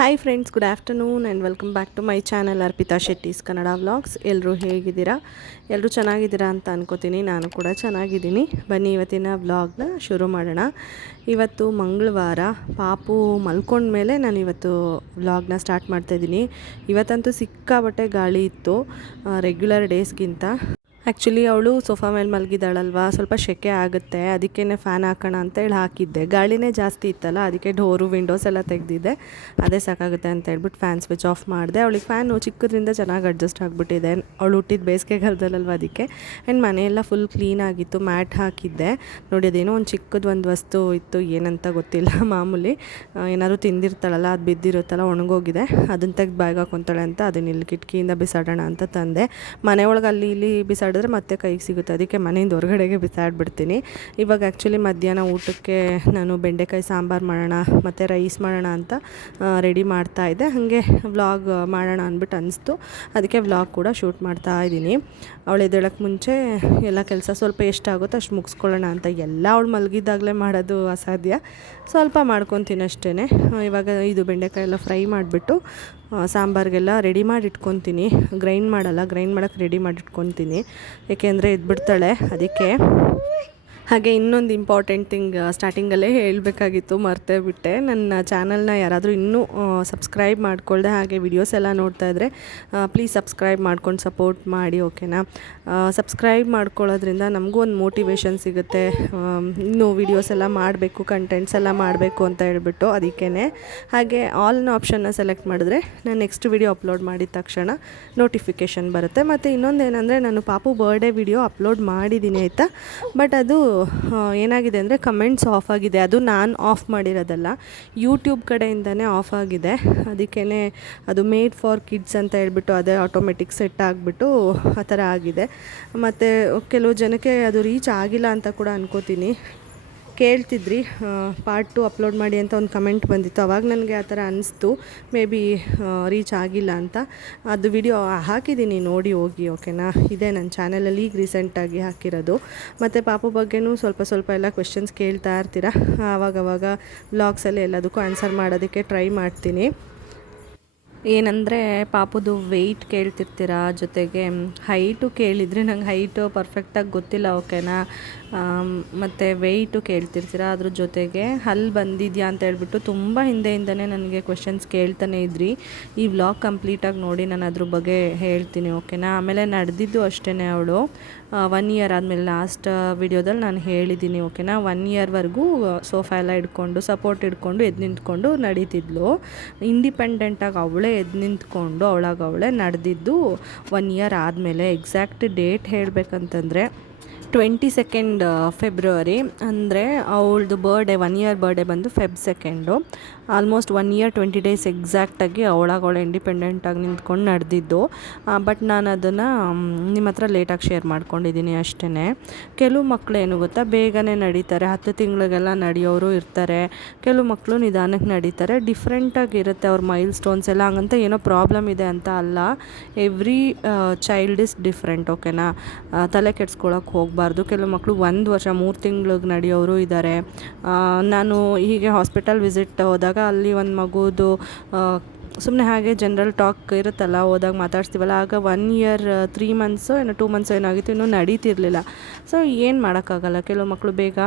Hi friends, good afternoon and welcome back to my channel Arpita Shetty's Kannada vlogs. ಎಲ್ಲರೂ ಹೇಗಿದ್ದೀರಾ? ಎಲ್ಲರೂ ಚೆನ್ನಾಗಿದ್ದೀರಾ ಅಂತ ಅನ್ಕೋತೀನಿ. ನಾನು ಕೂಡ ಚೆನ್ನಾಗಿದ್ದೀನಿ. ಬನ್ನಿ ಇವತ್ತಿನ ವ್ಲಾಗ್ನ ಶುರು ಮಾಡೋಣ. ಇವತ್ತು ಮಂಗಳವಾರ, ಪಾಪು ಮಲ್ಕೊಂಡ್ಮೇಲೆ ನಾನು ಇವತ್ತು ವ್ಲಾಗ್ನ ಸ್ಟಾರ್ಟ್ ಮಾಡ್ತಾಯಿದ್ದೀನಿ. ಇವತ್ತಂತೂ ಸಿಕ್ಕಾಬಟ್ಟೆ ಗಾಳಿ ಇತ್ತು ರೆಗ್ಯುಲರ್ ಡೇಸ್ಗಿಂತ. ಆ್ಯಕ್ಚುಲಿ ಅವಳು ಸೋಫಾ ಮೇಲೆ ಮಲಗಿದ್ದಾಳಲ್ವ, ಸ್ವಲ್ಪ ಸೆಕೆ ಆಗುತ್ತೆ, ಅದಕ್ಕೇ ಫ್ಯಾನ್ ಹಾಕೋಣ ಅಂತೇಳಿ ಹಾಕಿದ್ದೆ. ಗಾಳಿನೇ ಜಾಸ್ತಿ ಇತ್ತಲ್ಲ, ಅದಕ್ಕೆ ಡೋರು ವಿಂಡೋಸ್ ಎಲ್ಲ ತೆಗೆದಿದ್ದೆ. ಅದೇ ಸಾಕಾಗುತ್ತೆ ಅಂತ ಹೇಳ್ಬಿಟ್ಟು ಫ್ಯಾನ್ ಸ್ವಿಚ್ ಆಫ್ ಮಾಡಿದೆ. ಅವಳಿಗೆ ಫ್ಯಾನು ಚಿಕ್ಕದ್ರಿಂದ ಚೆನ್ನಾಗಿ ಅಡ್ಜಸ್ಟ್ ಆಗಿಬಿಟ್ಟಿದೆ. ಅವಳು ಹುಟ್ಟಿದ ಬೇಸಿಗೆಗಾಲದಲ್ವ, ಅದಕ್ಕೆ. ಆ್ಯಂಡ್ ಮನೆಯೆಲ್ಲ ಫುಲ್ ಕ್ಲೀನಾಗಿತ್ತು, ಮ್ಯಾಟ್ ಹಾಕಿದ್ದೆ. ನೋಡಿ, ಅದೇನೋ ಒಂದು ಚಿಕ್ಕದೊಂದು ವಸ್ತು ಇತ್ತು, ಏನಂತ ಗೊತ್ತಿಲ್ಲ. ಮಾಮೂಲಿ ಏನಾದ್ರು ತಿಂದಿರ್ತಾಳಲ್ಲ, ಅದು ಬಿದ್ದಿರುತ್ತಲ್ಲ, ಒಣಗೋಗಿದೆ, ಅದನ್ನು ತೆಗೆದು ಬ್ಯಾಗ್ ಹಾಕೊತಾಳೆ ಅಂತ ಅದನ್ನ ಇಲ್ಲಿ ಕಿಟಕಿಯಿಂದ ಬಿಸಾಡೋಣ ಅಂತ ತಂದೆ. ಮನೆಯೊಳಗೆ ಅಲ್ಲಿ ಇಲ್ಲಿ ಬಿಸಾಡಿದ್ರೆ ಮತ್ತೆ ಕೈಗೆ ಸಿಗುತ್ತೆ, ಅದಕ್ಕೆ ಮನೆಯಿಂದ ಹೊರಗಡೆಗೆ ಬಿಸಾಡ್ಬಿಡ್ತೀನಿ. ಇವಾಗ ಆ್ಯಕ್ಚುಲಿ ಮಧ್ಯಾಹ್ನ ಊಟಕ್ಕೆ ನಾನು ಬೆಂಡೆಕಾಯಿ ಸಾಂಬಾರು ಮಾಡೋಣ ಮತ್ತು ರೈಸ್ ಮಾಡೋಣ ಅಂತ ರೆಡಿ ಮಾಡ್ತಾಯಿದ್ದೆ. ಹಾಗೆ ವ್ಲಾಗ್ ಮಾಡೋಣ ಅಂದ್ಬಿಟ್ಟು ಅನಿಸ್ತು, ಅದಕ್ಕೆ ವ್ಲಾಗ್ ಕೂಡ ಶೂಟ್ ಮಾಡ್ತಾ ಇದ್ದೀನಿ. ಅವಳು ಎದ್ದೇಳಕ್ಕೆ ಮುಂಚೆ ಎಲ್ಲ ಕೆಲಸ ಸ್ವಲ್ಪ ಎಷ್ಟಾಗುತ್ತೋ ಅಷ್ಟು ಮುಗಿಸ್ಕೊಳ್ಳೋಣ ಅಂತ. ಎಲ್ಲ ಅವಳು ಮಲಗಿದ್ದಾಗಲೇ ಮಾಡೋದು ಅಸಾಧ್ಯ, ಸ್ವಲ್ಪ ಮಾಡ್ಕೊತೀನಿ ಅಷ್ಟೇ. ಇವಾಗ ಇದು ಬೆಂಡೆಕಾಯಿ ಎಲ್ಲ ಫ್ರೈ ಮಾಡಿಬಿಟ್ಟು ಸಾಂಬಾರಿಗೆಲ್ಲ ರೆಡಿ ಮಾಡಿ ಇಟ್ಕೊತೀನಿ. ಗ್ರೈಂಡ್ ಮಾಡೋಕ್ಕೆ ರೆಡಿ ಮಾಡಿ ಇಟ್ಕೊತೀನಿ, ಏಕೆಂದರೆ ಎದ್ಬಿಡ್ತಾಳೆ, ಅದಕ್ಕೆ. ಹಾಗೆ ಇನ್ನೊಂದು ಇಂಪಾರ್ಟೆಂಟ್ ಥಿಂಗ್ ಸ್ಟಾರ್ಟಿಂಗಲ್ಲೇ ಹೇಳಬೇಕಾಗಿತ್ತು, ಮರ್ತೇ ಬಿಟ್ಟೆ. ನನ್ನ ಚಾನಲ್ನ ಯಾರಾದರೂ ಇನ್ನೂ ಸಬ್ಸ್ಕ್ರೈಬ್ ಮಾಡ್ಕೊಳ್ದೆ ಹಾಗೆ ವಿಡಿಯೋಸ್ ಎಲ್ಲ ನೋಡ್ತಾಯಿದ್ರೆ ಪ್ಲೀಸ್ ಸಬ್ಸ್ಕ್ರೈಬ್ ಮಾಡ್ಕೊಂಡು ಸಪೋರ್ಟ್ ಮಾಡಿ, ಓಕೆನಾ? ಸಬ್ಸ್ಕ್ರೈಬ್ ಮಾಡ್ಕೊಳ್ಳೋದ್ರಿಂದ ನಮಗೂ ಒಂದು ಮೋಟಿವೇಶನ್ ಸಿಗುತ್ತೆ, ಇನ್ನೂ ವೀಡಿಯೋಸ್ ಎಲ್ಲ ಮಾಡಬೇಕು, ಕಂಟೆಂಟ್ಸ್ ಎಲ್ಲ ಮಾಡಬೇಕು ಅಂತ ಹೇಳ್ಬಿಟ್ಟು, ಅದಕ್ಕೇ. ಹಾಗೆ ಆಲ್ನ ಆಪ್ಷನ್ನ ಸೆಲೆಕ್ಟ್ ಮಾಡಿದ್ರೆ ನಾನು ನೆಕ್ಸ್ಟ್ ವಿಡಿಯೋ ಅಪ್ಲೋಡ್ ಮಾಡಿದ ತಕ್ಷಣ ನೋಟಿಫಿಕೇಷನ್ ಬರುತ್ತೆ. ಮತ್ತು ಇನ್ನೊಂದು ಏನಂದರೆ, ನಾನು ಪಾಪು ಬರ್ಡೇ ವಿಡಿಯೋ ಅಪ್ಲೋಡ್ ಮಾಡಿದ್ದೀನಿ, ಆಯಿತಾ? ಬಟ್ ಅದು ಏನಾಗಿದೆ ಅಂದರೆ ಕಮೆಂಟ್ಸ್ ಆಫ್ ಆಗಿದೆ. ಅದು ನಾನು ಆಫ್ ಮಾಡಿರೋದಲ್ಲ, ಯೂಟ್ಯೂಬ್ ಕಡೆಯಿಂದನೇ ಆಫ್ ಆಗಿದೆ. ಅದಕ್ಕೇ ಅದು ಮೇಡ್ ಫಾರ್ ಕಿಡ್ಸ್ ಅಂತ ಹೇಳ್ಬಿಟ್ಟು ಅದೇ ಆಟೋಮೆಟಿಕ್ ಸೆಟ್ ಆಗಿಬಿಟ್ಟು ಆ ಥರ ಆಗಿದೆ. ಮತ್ತು ಕೆಲವು ಜನಕ್ಕೆ ಅದು ರೀಚ್ ಆಗಿಲ್ಲ ಅಂತ ಕೂಡ ಅನ್ಕೋತೀನಿ. ಕೇಳ್ತಿದ್ರಿ ಪಾರ್ಟ್ 2 ಅಪ್ಲೋಡ್ ಮಾಡಿ ಅಂತ ಒಂದು ಕಮೆಂಟ್ ಬಂದಿತ್ತು. ಅವಾಗ ನನಗೆ ಆ ಥರ ಅನಿಸ್ತು, ಮೇ ಬಿ ರೀಚ್ ಆಗಿಲ್ಲ ಅಂತ. ಅದು ವಿಡಿಯೋ ಹಾಕಿದ್ದೀನಿ, ನೋಡಿ ಹೋಗಿ, ಓಕೆನಾ? ಇದೇ ನನ್ನ ಚಾನಲಲ್ಲಿ ಈಗ ರೀಸೆಂಟಾಗಿ ಹಾಕಿರೋದು. ಮತ್ತು ಪಾಪು ಬಗ್ಗೆನೂ ಸ್ವಲ್ಪ ಎಲ್ಲ ಕ್ವೆಶ್ಚನ್ಸ್ ಕೇಳ್ತಾ ಇರ್ತೀರ, ಆವಾಗವಾಗ ವ್ಲಾಗ್ಸಲ್ಲಿ ಎಲ್ಲದಕ್ಕೂ ಆನ್ಸರ್ ಮಾಡೋದಕ್ಕೆ ಟ್ರೈ ಮಾಡ್ತೀನಿ. ಏನಂದರೆ, ಪಾಪುದು ವೆಯ್ಟ್ ಕೇಳ್ತಿರ್ತೀರ, ಜೊತೆಗೆ ಹೈಟು ಕೇಳಿದರೆ ನಂಗೆ ಹೈಟು ಪರ್ಫೆಕ್ಟಾಗಿ ಗೊತ್ತಿಲ್ಲ, ಓಕೆನಾ? ಮತ್ತು ವೆಯ್ಟು ಕೇಳ್ತಿರ್ತೀರ, ಅದ್ರ ಜೊತೆಗೆ ಹಲ್ಲು ಬಂದಿದೆಯಾ ಅಂತ ಹೇಳ್ಬಿಟ್ಟು ತುಂಬ ಹಿಂದೆಯಿಂದನೇ ನನಗೆ ಕ್ವೆಶನ್ಸ್ ಕೇಳ್ತಾನೆ ಇದ್ರಿ. ಈ ವ್ಲಾಗ್ ಕಂಪ್ಲೀಟಾಗಿ ನೋಡಿ ನಾನು ಅದ್ರ ಬಗ್ಗೆ ಹೇಳ್ತೀನಿ, ಓಕೆನಾ? ಆಮೇಲೆ ನಡೆದಿದ್ದು ಅಷ್ಟೇ, ಅವಳು 1 ಇಯರ್ ಆದಮೇಲೆ ಲಾಸ್ಟ್ ವಿಡಿಯೋದಲ್ಲಿ ನಾನು ಹೇಳಿದ್ದೀನಿ, ಓಕೆನಾ? 1 ಇಯರ್ವರೆಗೂ ಸೋಫಾ ಎಲ್ಲ ಹಿಡ್ಕೊಂಡು ಸಪೋರ್ಟ್ ಹಿಡ್ಕೊಂಡು ಎದ್ದು ನಿಂತ್ಕೊಂಡು ನಡೀತಿದ್ಲು. ಇಂಡಿಪೆಂಡೆಂಟಾಗಿ ಅವಳೇ ಎದ್ದು ನಿಂತ್ಕೊಂಡು ಅವಳೇ ನಡೆದಿದ್ದು 1 ಇಯರ್ ಆದಮೇಲೆ. ಎಕ್ಸಾಕ್ಟ್ ಡೇಟ್ ಹೇಳಬೇಕಂತಂದರೆ 22 ಫೆಬ್ರವರಿ, ಅಂದರೆ ಅವಳದು ಬರ್ಡೇ, 1 ಇಯರ್ ಬರ್ಡೇ ಬಂದು Feb 2. ಆಲ್ಮೋಸ್ಟ್ 1 ಇಯರ್ 20 ಡೇಸ್ ಎಕ್ಸಾಕ್ಟಾಗಿ ಅವಳು ಇಂಡಿಪೆಂಡೆಂಟಾಗಿ ನಿಂತ್ಕೊಂಡು ನಡೆದಿದ್ದು. ಬಟ್ ನಾನು ಅದನ್ನು ನಿಮ್ಮ ಹತ್ರ ಲೇಟಾಗಿ ಶೇರ್ ಮಾಡ್ಕೊಂಡಿದ್ದೀನಿ ಅಷ್ಟೇ. ಕೆಲವು ಮಕ್ಕಳು ಏನು ಗೊತ್ತಾ, ಬೇಗನೆ ನಡೀತಾರೆ, 10 ತಿಂಗಳಿಗೆಲ್ಲ ನಡೆಯೋರು ಇರ್ತಾರೆ. ಕೆಲವು ಮಕ್ಕಳು ನಿಧಾನಕ್ಕೆ ನಡೀತಾರೆ, ಡಿಫ್ರೆಂಟಾಗಿರುತ್ತೆ ಅವ್ರ ಮೈಲ್ ಸ್ಟೋನ್ಸ್ ಎಲ್ಲ. ಹಂಗಂತ ಏನೋ ಪ್ರಾಬ್ಲಮ್ ಇದೆ ಅಂತ ಅಲ್ಲ, ಎವ್ರಿ ಚೈಲ್ಡ್ ಇಸ್ ಡಿಫ್ರೆಂಟ್, ಓಕೆನಾ? ತಲೆ ಕೆಡ್ಸ್ಕೊಳಕ್ಕೆ ಹೋಗ್ಬಾರ್ದು. ಕೆಲವು ಮಕ್ಕಳು 1 ವರ್ಷ 3 ತಿಂಗಳಿಗೆ ನಡೆಯೋರು ಇದ್ದಾರೆ. ನಾನು ಹೀಗೆ ಹಾಸ್ಪಿಟಲ್ ವಿಸಿಟ್ ಹೋದಾಗ ಅಲ್ಲಿ ಒಂದು ಮಗುದು ಸುಮ್ಮನೆ ಹಾಗೆ ಜನರಲ್ ಟಾಕ್ ಇರುತ್ತಲ್ಲ, ಹೋದಾಗ ಮಾತಾಡ್ಸ್ತೀವಲ್ಲ, ಆಗ 1 ಇಯರ್ 3 ಮಂತ್ಸು ಏನೋ 2 ಮಂತ್ಸು ಏನಾಗಿತ್ತು, ಇನ್ನೂ ನಡೀತಿರಲಿಲ್ಲ. ಸೊ ಏನು ಮಾಡೋಕ್ಕಾಗಲ್ಲ, ಕೆಲವು ಮಕ್ಕಳು ಬೇಗ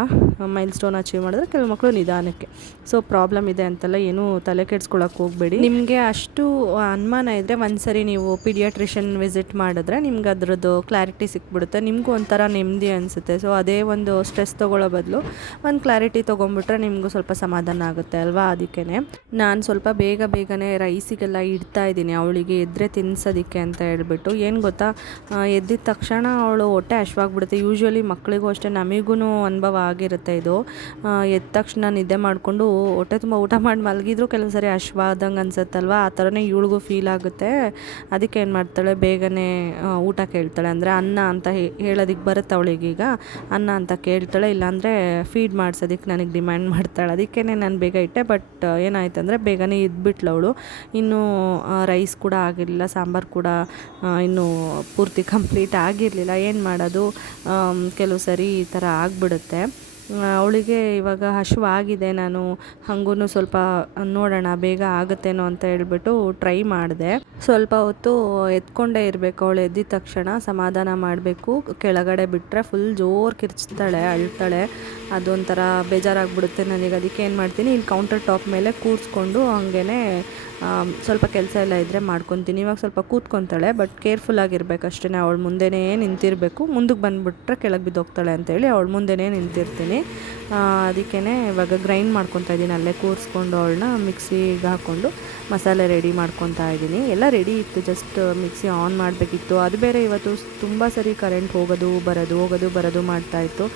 ಮೈಲ್ ಸ್ಟೋನ್ ಅಚೀವ್ ಮಾಡಿದ್ರೆ, ಕೆಲವು ಮಕ್ಕಳು ನಿಧಾನಕ್ಕೆ. ಸೊ ಪ್ರಾಬ್ಲಮ್ ಇದೆ ಅಂತೆಲ್ಲ ಏನೂ ತಲೆ ಕೆಡ್ಸ್ಕೊಳಕ್ಕೆ ಹೋಗಬೇಡಿ. ನಿಮಗೆ ಅಷ್ಟು ಅನುಮಾನ ಇದ್ದರೆ ಒಂದ್ಸರಿ ನೀವು ಪೀಡಿಯಾಟ್ರಿಷನ್ ವಿಸಿಟ್ ಮಾಡಿದ್ರೆ ನಿಮ್ಗೆ ಅದರದ್ದು ಕ್ಲಾರಿಟಿ ಸಿಕ್ಬಿಡುತ್ತೆ, ನಿಮಗೂ ಒಂಥರ ನೆಮ್ಮದಿ ಅನಿಸುತ್ತೆ. ಸೊ ಅದೇ ಒಂದು ಸ್ಟ್ರೆಸ್ ತೊಗೊಳ್ಳೋ ಬದಲು ಒಂದು ಕ್ಲಾರಿಟಿ ತೊಗೊಂಡ್ಬಿಟ್ರೆ ನಿಮಗೂ ಸ್ವಲ್ಪ ಸಮಾಧಾನ ಆಗುತ್ತೆ ಅಲ್ವಾ? ಅದಕ್ಕೇ ನಾನು ಸ್ವಲ್ಪ ಬೇಗನೆ ರೈಸಿಗೆಲ್ಲ ಇಡ್ತಾ ಇದ್ದೀನಿ, ಅವಳಿಗೆ ಎದ್ದರೆ ತಿನ್ನಿಸೋದಕ್ಕೆ ಅಂತ ಹೇಳ್ಬಿಟ್ಟು. ಏನು ಗೊತ್ತಾ, ಎದ್ದಿದ ತಕ್ಷಣ ಅವಳು ಹೊಟ್ಟೆ ಹಶ್ವಾಗ್ಬಿಡುತ್ತೆ. ಯೂಶ್ವಲಿ ಮಕ್ಕಳಿಗೂ ಅಷ್ಟೇ, ನಮಗೂ ಅನುಭವ ಆಗಿರುತ್ತೆ ಇದು. ಎದ್ದ ತಕ್ಷಣ ನಿದ್ದೆ ಮಾಡಿಕೊಂಡು ಹೊಟ್ಟೆ ತುಂಬ ಊಟ ಮಾಡಿ ಮಲಗಿದ್ರು ಕೆಲವು ಸರಿ ಹಶ್ವಾದಂಗೆ ಅನ್ಸುತ್ತಲ್ವ, ಆ ಥರನೇ ಇವಳಿಗೂ ಫೀಲ್ ಆಗುತ್ತೆ. ಅದಕ್ಕೆ ಏನು ಮಾಡ್ತಾಳೆ, ಬೇಗನೆ ಊಟ ಕೇಳ್ತಾಳೆ. ಅಂದರೆ ಅನ್ನ ಅಂತ ಹೇಳೋದಕ್ಕೆ ಬರುತ್ತೆ ಅವಳಿಗೀಗ, ಅನ್ನ ಅಂತ ಕೇಳ್ತಾಳೆ, ಇಲ್ಲಾಂದರೆ ಫೀಡ್ ಮಾಡಿಸೋದಕ್ಕೆ ನನಗೆ ಡಿಮ್ಯಾಂಡ್ ಮಾಡ್ತಾಳೆ. ಅದಕ್ಕೇ ನಾನು ಬೇಗ ಇಟ್ಟೆ. ಬಟ್ ಏನಾಯ್ತು ಅಂದರೆ ಬೇಗನೆ ಇದ್ಬಿಟ್ಲು ಅವಳು. ಇನ್ನೂ ರೈಸ್ ಕೂಡ ಆಗಿರಲಿಲ್ಲ, ಸಾಂಬಾರು ಕೂಡ ಇನ್ನೂ ಪೂರ್ತಿ ಕಂಪ್ಲೀಟ್ ಆಗಿರಲಿಲ್ಲ. ಏನು ಮಾಡೋದು, ಕೆಲವು ಸರಿ ಈ ಥರ ಆಗಿಬಿಡುತ್ತೆ. ಅವಳಿಗೆ ಇವಾಗ ಹಸಿವಾಗಿದೆ. ನಾನು ಹಾಗೂ ಸ್ವಲ್ಪ ನೋಡೋಣ ಬೇಗ ಆಗುತ್ತೇನೋ ಅಂತ ಹೇಳ್ಬಿಟ್ಟು ಟ್ರೈ ಮಾಡಿದೆ. ಸ್ವಲ್ಪ ಹೊತ್ತು ಎತ್ಕೊಂಡೇ ಇರಬೇಕು, ಅವಳು ಎದ್ದಿದ ತಕ್ಷಣ ಸಮಾಧಾನ ಮಾಡಬೇಕು. ಕೆಳಗಡೆ ಬಿಟ್ಟರೆ ಫುಲ್ ಜೋರು ಕಿರ್ಚ್ತಾಳೆ, ಅಳ್ತಾಳೆ. ಅದೊಂಥರ ಬೇಜಾರಾಗ್ಬಿಡುತ್ತೆ ನನಗೆ. ಅದಕ್ಕೆ ಏನು ಮಾಡ್ತೀನಿ, ಇಲ್ಲಿ ಕೌಂಟರ್ ಟಾಪ್ ಮೇಲೆ ಕೂರಿಸ್ಕೊಂಡು ಹಂಗೇ ಸ್ವಲ್ಪ ಕೆಲಸ ಎಲ್ಲ ಇದ್ದರೆ ಮಾಡ್ಕೊತೀನಿ. ಇವಾಗ ಸ್ವಲ್ಪ ಕೂತ್ಕೊತಾಳೆ, ಬಟ್ ಕೇರ್ಫುಲ್ಲಾಗಿರ್ಬೇಕು ಅಷ್ಟೇ. ಅವಳು ಮುಂದೆನೇ ನಿಂತಿರಬೇಕು. ಮುಂದಕ್ಕೆ ಬಂದುಬಿಟ್ರೆ ಕೆಳಗೆ ಬಿದ್ದೋಗ್ತಾಳೆ ಅಂತೇಳಿ ಅವಳು ಮುಂದೆನೇ ನಿಂತಿರ್ತೀನಿ. ಅದಕ್ಕೇ ಇವಾಗ ಗ್ರೈಂಡ್ ಮಾಡ್ಕೊತಾ ಇದ್ದೀನಿ, ಅಲ್ಲೇ ಕೂರಿಸ್ಕೊಂಡು ಅವಳನ್ನ ಮಿಕ್ಸಿಗೆ ಹಾಕ್ಕೊಂಡು ಮಸಾಲೆ ರೆಡಿ ಮಾಡ್ಕೊತಾ ಇದ್ದೀನಿ. ಎಲ್ಲ ರೆಡಿ ಇತ್ತು, ಜಸ್ಟ್ ಮಿಕ್ಸಿ ಆನ್ ಮಾಡಬೇಕಿತ್ತು. ಅದು ಬೇರೆ ಇವತ್ತು ತುಂಬ ಸರಿ ಕರೆಂಟ್ ಹೋಗೋದು ಬರೋದು ಮಾಡ್ತಾಯಿತ್ತು.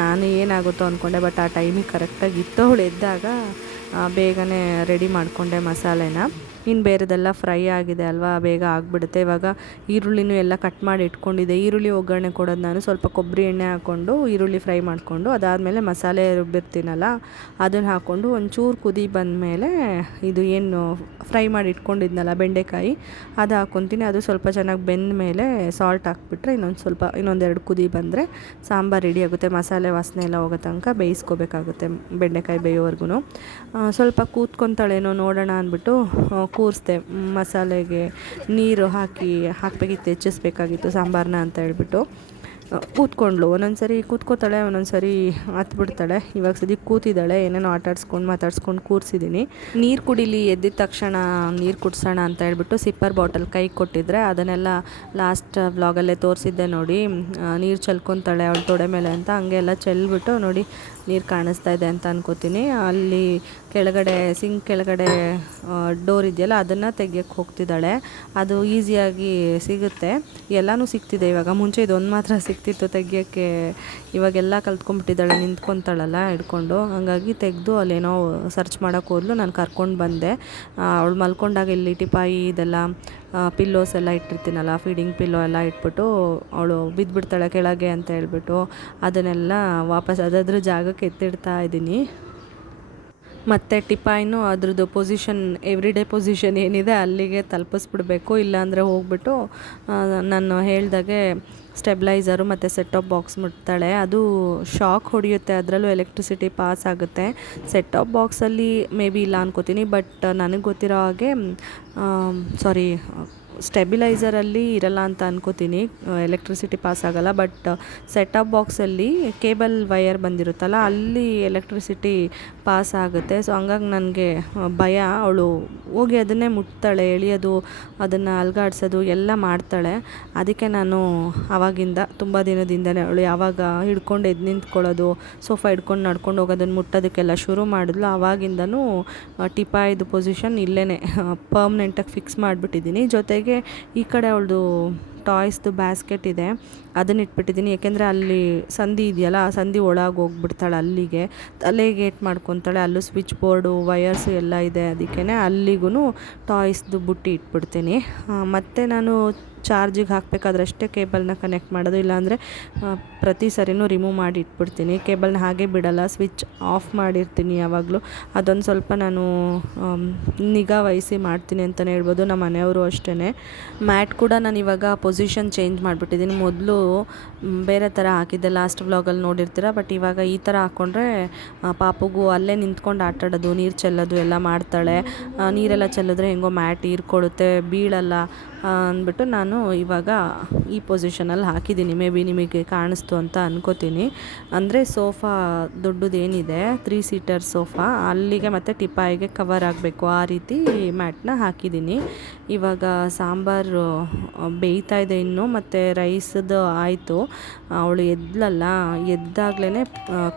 ನಾನು ಏನಾಗುತ್ತೋ ಅಂದ್ಕೊಂಡೆ, ಬಟ್ ಆ ಟೈಮಿಗೆ ಕರೆಕ್ಟಾಗಿ ಇತ್ತು. ಅವಳು ಎದ್ದಾಗ ಬೇಗನೆ ರೆಡಿ ಮಾಡಿಕೊಂಡೆ ಮಸಾಲೆನ. ಇನ್ನು ಬೇರೆದೆಲ್ಲ ಫ್ರೈ ಆಗಿದೆ ಅಲ್ವಾ, ಬೇಗ ಆಗಿಬಿಡುತ್ತೆ. ಇವಾಗ ಈರುಳ್ಳಿನೂ ಎಲ್ಲ ಕಟ್ ಮಾಡಿ ಇಟ್ಕೊಂಡಿದ್ದೆ. ಈರುಳ್ಳಿ ಒಗ್ಗರಣೆ ಕೊಡೋದು ನಾನು ಸ್ವಲ್ಪ ಕೊಬ್ಬರಿ ಎಣ್ಣೆ ಹಾಕ್ಕೊಂಡು ಈರುಳ್ಳಿ ಫ್ರೈ ಮಾಡಿಕೊಂಡು ಅದಾದಮೇಲೆ ಮಸಾಲೆ ರುಬ್ಬಿರ್ತೀನಲ್ಲ ಅದನ್ನು ಹಾಕ್ಕೊಂಡು ಒಂಚೂರು ಕುದಿ ಬಂದಮೇಲೆ ಇದು ಏನು ಫ್ರೈ ಮಾಡಿ ಇಟ್ಕೊಂಡಿದ್ನಲ್ಲ ಬೆಂಡೆಕಾಯಿ ಅದು ಹಾಕ್ಕೊತೀನಿ. ಅದು ಸ್ವಲ್ಪ ಚೆನ್ನಾಗಿ ಬೆಂದ ಮೇಲೆ ಸಾಲ್ಟ್ ಹಾಕ್ಬಿಟ್ರೆ ಇನ್ನೊಂದೆರಡು ಕುದಿ ಬಂದರೆ ಸಾಂಬಾರು ರೆಡಿ ಆಗುತ್ತೆ. ಮಸಾಲೆ ವಾಸನೆ ಎಲ್ಲ ಹೋಗೋ ತನಕ ಬೇಯಿಸ್ಕೋಬೇಕಾಗುತ್ತೆ ಬೆಂಡೆಕಾಯಿ ಬೇಯೋವರೆಗೂ. ಸ್ವಲ್ಪ ಕೂತ್ಕೊತಾಳೇನೋ ನೋಡೋಣ ಅಂದ್ಬಿಟ್ಟು ಕೂರಿಸ್ದೆ. ಮಸಾಲೆಗೆ ನೀರು ಹಾಕಬೇಕಿತ್ತು, ಹೆಚ್ಚಿಸ್ಬೇಕಾಗಿತ್ತು ಸಾಂಬಾರನ್ನ ಅಂತ ಹೇಳ್ಬಿಟ್ಟು ಕೂತ್ಕೊಂಡ್ಳು. ಒಂದೊಂದು ಸರಿ ಕೂತ್ಕೋತಾಳೆ, ಒಂದೊಂದು ಸರಿ ಹತ್ಬಿಡ್ತಾಳೆ. ಇವಾಗ ಸದ್ಯಕ್ಕೆ ಕೂತಿದ್ದಾಳೆ, ಏನೇನೋ ಮಾತಾಡ್ಸ್ಕೊಂಡು ಕೂರಿಸಿದ್ದೀನಿ. ನೀರು ಕುಡಿಲಿ, ಎದ್ದಿದ ತಕ್ಷಣ ನೀರು ಕುಡಿಸೋಣ ಅಂತ ಹೇಳ್ಬಿಟ್ಟು ಸಿಪ್ಪರ್ ಬಾಟಲ್ ಕೈಗೆ ಕೊಟ್ಟಿದ್ರೆ ಅದನ್ನೆಲ್ಲ ಲಾಸ್ಟ್ ವ್ಲಾಗಲ್ಲೇ ತೋರಿಸಿದ್ದೆ ನೋಡಿ. ನೀರು ಚೆಲ್ಕೊತಾಳೆ ಅವಳು ತೊಡೆ ಮೇಲೆ ಅಂತ, ಹಂಗೆ ಎಲ್ಲ ಚೆಲ್ಬಿಟ್ಟು ನೋಡಿ ನೀರು ಕಾಣಿಸ್ತಾ ಇದೆ ಅಂತ ಅನ್ಕೋತೀನಿ. ಅಲ್ಲಿ ಕೆಳಗಡೆ ಸಿಂಕ್ ಕೆಳಗಡೆ ಡೋರ್ ಇದೆಯಲ್ಲ ಅದನ್ನು ತೆಗಿಯೋಕ್ಕೆ ಹೋಗ್ತಿದ್ದಾಳೆ. ಅದು ಈಸಿಯಾಗಿ ಸಿಗುತ್ತೆ, ಎಲ್ಲನೂ ಸಿಗ್ತಿದೆ ಇವಾಗ. ಮುಂಚೆ ಇದೊಂದು ಮಾತ್ರ ಸಿಗ್ತಿತ್ತು ತೆಗಿಯೋಕ್ಕೆ, ಇವಾಗೆಲ್ಲ ಕಲ್ತ್ಕೊಂಡ್ಬಿಟ್ಟಿದ್ದಾಳೆ, ನಿಂತ್ಕೊತಾಳಲ್ಲ ಹಿಡ್ಕೊಂಡು. ಹಾಗಾಗಿ ತೆಗೆದು ಅಲ್ಲೇನೋ ಸರ್ಚ್ ಮಾಡೋಕ್ಕೆ ಹೋದ್ಲು. ನಾನು ಕರ್ಕೊಂಡು ಬಂದೆ. ಅವಳು ಮಲ್ಕೊಂಡಾಗ ಇಲ್ಲಿ ಟಿಪಾಯಿ ಇದೆಲ್ಲ ಪಿಲ್ಲೋಸ್ ಎಲ್ಲ ಇಟ್ಟಿರ್ತೀನಲ್ಲ, ಫೀಡಿಂಗ್ ಪಿಲ್ಲೋ ಎಲ್ಲ ಇಟ್ಬಿಟ್ಟು ಅವಳು ಬಿದ್ದುಬಿಡ್ತಾಳೆ ಕೆಳಗೆ ಅಂತ ಹೇಳ್ಬಿಟ್ಟು ಅದನ್ನೆಲ್ಲ ವಾಪಸ್ ಅದಾದ್ರ ಜಾಗಕ್ಕೆ ಎತ್ತಿಡ್ತಾ ಇದ್ದೀನಿ. ಮತ್ತು ಟಿಪಾಯಿನೂ ಅದ್ರದ್ದು ಪೊಸಿಷನ್, ಎವ್ರಿಡೇ ಪೊಸಿಷನ್ ಏನಿದೆ ಅಲ್ಲಿಗೆ ತಲುಪಿಸ್ಬಿಡ್ಬೇಕು. ಇಲ್ಲಾಂದರೆ ಹೋಗ್ಬಿಟ್ಟು ನಾನು ಹೇಳ್ದಾಗೆ ಸ್ಟೆಬ್ಲೈಸರು ಮತ್ತು ಸೆಟ್ ಆಫ್ ಬಾಕ್ಸ್ ಮುಟ್ತಾಳೆ. ಅದು ಶಾಕ್ ಹೊಡೆಯುತ್ತೆ, ಅದರಲ್ಲೂ ಎಲೆಕ್ಟ್ರಿಸಿಟಿ ಪಾಸ್ ಆಗುತ್ತೆ. ಸೆಟ್ ಆಫ್ ಬಾಕ್ಸಲ್ಲಿ ಮೇ ಬಿ ಇಲ್ಲ ಅನ್ಕೋತೀನಿ, ಬಟ್ ನನಗೆ ಗೊತ್ತಿರೋ ಹಾಗೆ ಸ್ಟೆಬಿಲೈಸರಲ್ಲಿ ಇರಲ್ಲ ಅಂತ ಅನ್ಕೋತೀನಿ, ಎಲೆಕ್ಟ್ರಿಸಿಟಿ ಪಾಸ್ ಆಗೋಲ್ಲ. ಬಟ್ ಸೆಟ್ ಆಫ್ ಬಾಕ್ಸಲ್ಲಿ ಕೇಬಲ್ ವಯರ್ ಬಂದಿರುತ್ತಲ್ಲ ಅಲ್ಲಿ ಎಲೆಕ್ಟ್ರಿಸಿಟಿ ಪಾಸ್ ಆಗುತ್ತೆ. ಸೊ ಹಂಗಾಗಿ ನನಗೆ ಭಯ. ಅವಳು ಹೋಗಿ ಅದನ್ನೇ ಮುಟ್ತಾಳೆ, ಎಳಿಯೋದು, ಅದನ್ನು ಅಲ್ಗಾಡ್ಸೋದು ಎಲ್ಲ ಮಾಡ್ತಾಳೆ. ಅದಕ್ಕೆ ನಾನು ಆವಾಗಿಂದ ತುಂಬ ದಿನದಿಂದನೇ ಅವಳು ಯಾವಾಗ ಹಿಡ್ಕೊಂಡು ಎದ್ದು ನಿಂತ್ಕೊಳ್ಳೋದು, ಸೋಫಾ ಹಿಡ್ಕೊಂಡು ನಡ್ಕೊಂಡು ಹೋಗೋದನ್ನು ಮುಟ್ಟೋದಕ್ಕೆಲ್ಲ ಶುರು ಮಾಡಿದ್ಲು. ಆವಾಗಿಂದನೂ ಟಿಪಾಯ್ದು ಪೊಸಿಷನ್ ಇಲ್ಲೇ ಪರ್ಮನೆಂಟಾಗಿ ಫಿಕ್ಸ್ ಮಾಡಿಬಿಟ್ಟಿದ್ದೀನಿ. ಜೊತೆಗೆ ಈ ಕಡೆ ಅವಳದು ಟಾಯ್ಸ್ದು ಬ್ಯಾಸ್ಕೆಟ್ ಇದೆ, ಅದನ್ನ ಇಟ್ಬಿಟ್ಟಿದ್ದೀನಿ. ಯಾಕೆಂದರೆ ಅಲ್ಲಿ ಸಂದಿ ಇದೆಯಲ್ಲ, ಆ ಸಂದಿ ಒಳಗೆ ಹೋಗ್ಬಿಡ್ತಾಳೆ, ಅಲ್ಲಿಗೆ ತಲೆಗೆ ಏಟ್ ಮಾಡ್ಕೊತಾಳೆ. ಅಲ್ಲೂ ಸ್ವಿಚ್ ಬೋರ್ಡು ವಯರ್ಸು ಎಲ್ಲ ಇದೆ, ಅದಕ್ಕೇ ಅಲ್ಲಿಗೂ ಟಾಯ್ಸ್ದು ಬುಟ್ಟಿ ಇಟ್ಬಿಡ್ತೀನಿ. ಮತ್ತು ನಾನು ಚಾರ್ಜಿಗೆ ಹಾಕಬೇಕಾದ್ರಷ್ಟೇ ಕೇಬಲ್ನ ಕನೆಕ್ಟ್ ಮಾಡೋದು, ಇಲ್ಲಾಂದರೆ ಪ್ರತಿ ಸರಿನೂ ರಿಮೂವ್ ಮಾಡಿ ಇಟ್ಬಿಡ್ತೀನಿ. ಕೇಬಲ್ನ ಹಾಗೆ ಬಿಡಲ್ಲ, ಸ್ವಿಚ್ ಆಫ್ ಮಾಡಿರ್ತೀನಿ ಯಾವಾಗಲೂ. ಅದೊಂದು ಸ್ವಲ್ಪ ನಾನು ನಿಗಾ ವಹಿಸಿ ಮಾಡ್ತೀನಿ ಅಂತಲೇ ಹೇಳ್ಬೋದು. ನಮ್ಮ ಮನೆಯವರು ಅಷ್ಟೇ. ಮ್ಯಾಟ್ ಕೂಡ ನಾನು ಇವಾಗ ಪೊಸಿಷನ್ ಚೇಂಜ್ ಮಾಡಿಬಿಟ್ಟಿದ್ದೀನಿ. ಮೊದಲು ಬೇರೆ ಥರ ಹಾಕಿದ್ದೆ, ಲಾಸ್ಟ್ ವ್ಲಾಗಲ್ಲಿ ನೋಡಿರ್ತೀರ. ಬಟ್ ಇವಾಗ ಈ ಥರ ಹಾಕ್ಕೊಂಡ್ರೆ ಪಾಪುಗೂ ಅಲ್ಲೇ ನಿಂತ್ಕೊಂಡು ಆಟಾಡೋದು, ನೀರು ಚೆಲ್ಲೋದು ಎಲ್ಲ ಮಾಡ್ತಾಳೆ. ನೀರೆಲ್ಲ ಚೆಲ್ಲಿದ್ರೆ ಹೆಂಗೋ ಮ್ಯಾಟ್ ಹೀರ್ಕೊಳ್ಳುತ್ತೆ, ಬೀಳಲ್ಲ ಅಂದ್ಬಿಟ್ಟು ನಾನು ಇವಾಗ ಈ ಪೊಸಿಷನಲ್ಲಿ ಹಾಕಿದ್ದೀನಿ. ಮೇ ಬಿ ನಿಮಗೆ ಕಾಣಿಸ್ತು ಅಂತ ಅನ್ಕೋತೀನಿ. ಅಂದರೆ ಸೋಫಾ ದೊಡ್ಡದೇನಿದೆ 3 ಸೀಟರ್ ಸೋಫಾ, ಅಲ್ಲಿಗೆ ಮತ್ತು ಟಿಪಾಯಿಗೆ ಕವರ್ ಆಗಬೇಕು, ಆ ರೀತಿ ಮ್ಯಾಟ್ನ ಹಾಕಿದ್ದೀನಿ. ಇವಾಗ ಸಾಂಬಾರು ಬೇಯ್ತಾ ಇದೆ ಇನ್ನು, ಮತ್ತು ರೈಸದು ಆಯಿತು. ಅವಳು ಎದ್ಲಲ್ಲ, ಎದ್ದಾಗಲೇ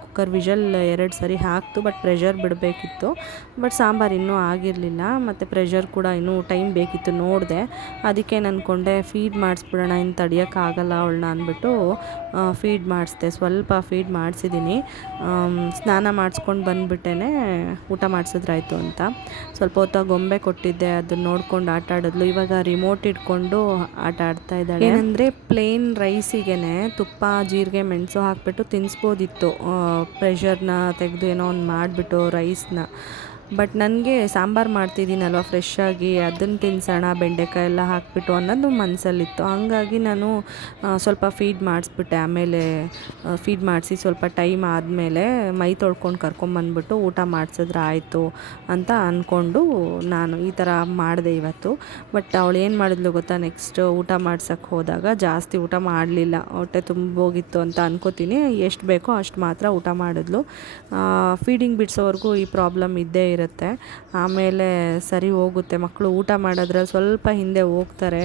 ಕುಕ್ಕರ್ ವಿಷಲ್ 2 ಸರಿ ಹಾಕ್ತು, ಬಟ್ ಪ್ರೆಷರ್ ಬಿಡಬೇಕಿತ್ತು. ಬಟ್ ಸಾಂಬಾರು ಇನ್ನೂ ಆಗಿರಲಿಲ್ಲ, ಮತ್ತು ಪ್ರೆಷರ್ ಕೂಡ ಇನ್ನೂ ಟೈಮ್ ಬೇಕಿತ್ತು ನೋಡಿದೆ. ಅದಕ್ಕೆ ಅಂದ್ಕೊಂಡೆ ಫೀಡ್ ಮಾಡಿಸ್ಬಿಡೋಣ, ಇನ್ನು ತಡಿಯೋಕ್ಕಾಗಲ್ಲ ಅವಳನ್ನ ಅಂದ್ಬಿಟ್ಟು ಫೀಡ್ ಮಾಡಿಸ್ದೆ. ಸ್ವಲ್ಪ ಫೀಡ್ ಮಾಡಿಸಿದ್ದೀನಿ. ಸ್ನಾನ ಮಾಡಿಸ್ಕೊಂಡು ಬಂದುಬಿಟ್ಟೇ ಊಟ ಮಾಡಿಸಿದ್ರಾಯ್ತು ಅಂತ. ಸ್ವಲ್ಪ ಹೊತ್ತು ಗೊಂಬೆ ಕೊಟ್ಟಿದ್ದೆ, ಅದನ್ನ ನೋಡ್ಕೊಂಡು ಆಟ ಆಡಿದ್ಲು. ಇವಾಗ ರಿಮೋಟ್ ಇಟ್ಕೊಂಡು ಆಟ ಆಡ್ತಾ ಇದ್ದಾಳೆ. ಏನಂದರೆ ಪ್ಲೇನ್ ರೈಸಿಗೆ ತುಪ್ಪ, ಜೀರಿಗೆ, ಮೆಣಸು ಹಾಕಿಬಿಟ್ಟು ತಿನ್ನಿಸ್ಬೋದಿತ್ತು. ಪ್ರೆಷರ್ನ ತೆಗೆದು ಏನೋ ಒಂದು ಮಾಡಿಬಿಟ್ಟು ರೈಸ್ನ. ಬಟ್ ನನಗೆ ಸಾಂಬಾರು ಮಾಡ್ತಿದ್ದೀನಲ್ವ ಫ್ರೆಶ್ಶಾಗಿ ಅದನ್ನು ತಿನ್ನಿಸೋಣ ಬೆಂಡೆಕಾಯಿ ಎಲ್ಲ ಹಾಕಿಬಿಟ್ಟು ಅನ್ನೋದು ಮನಸ್ಸಲ್ಲಿತ್ತು. ಹಂಗಾಗಿ ನಾನು ಸ್ವಲ್ಪ ಫೀಡ್ ಮಾಡಿಸ್ಬಿಟ್ಟೆ. ಆಮೇಲೆ ಫೀಡ್ ಮಾಡಿಸಿ ಸ್ವಲ್ಪ ಟೈಮ್ ಆದಮೇಲೆ ಮೈ ತೊಳ್ಕೊಂಡು ಕರ್ಕೊಂಬಂದ್ಬಿಟ್ಟು ಊಟ ಮಾಡಿಸಿದ್ರೆ ಆಯಿತು ಅಂತ ಅಂದ್ಕೊಂಡು ನಾನು ಈ ಥರ ಮಾಡಿದೆ ಇವತ್ತು. ಬಟ್ ಅವಳು ಏನು ಮಾಡಿದ್ಲು ಗೊತ್ತಾ, ನೆಕ್ಸ್ಟ್ ಊಟ ಮಾಡ್ಸೋಕ್ಕೆ ಹೋದಾಗ ಜಾಸ್ತಿ ಊಟ ಮಾಡಲಿಲ್ಲ, ಹೊಟ್ಟೆ ತುಂಬೋಗಿತ್ತು ಅಂತ ಅನ್ಕೋತೀನಿ. ಎಷ್ಟು ಬೇಕೋ ಅಷ್ಟು ಮಾತ್ರ ಊಟ ಮಾಡಿದ್ಲು. ಫೀಡಿಂಗ್ ಬಿಡಿಸೋವರೆಗೂ ಈ ಪ್ರಾಬ್ಲಮ್ ಇದ್ದೇ ಇರುತ್ತೆ. ಆಮೇಲೆ ಸರಿ ಹೋಗುತ್ತೆ. ಮಕ್ಕಳು ಊಟ ಮಾಡೋದ್ರಲ್ಲಿ ಸ್ವಲ್ಪ ಹಿಂದೆ ಹೋಗ್ತಾರೆ,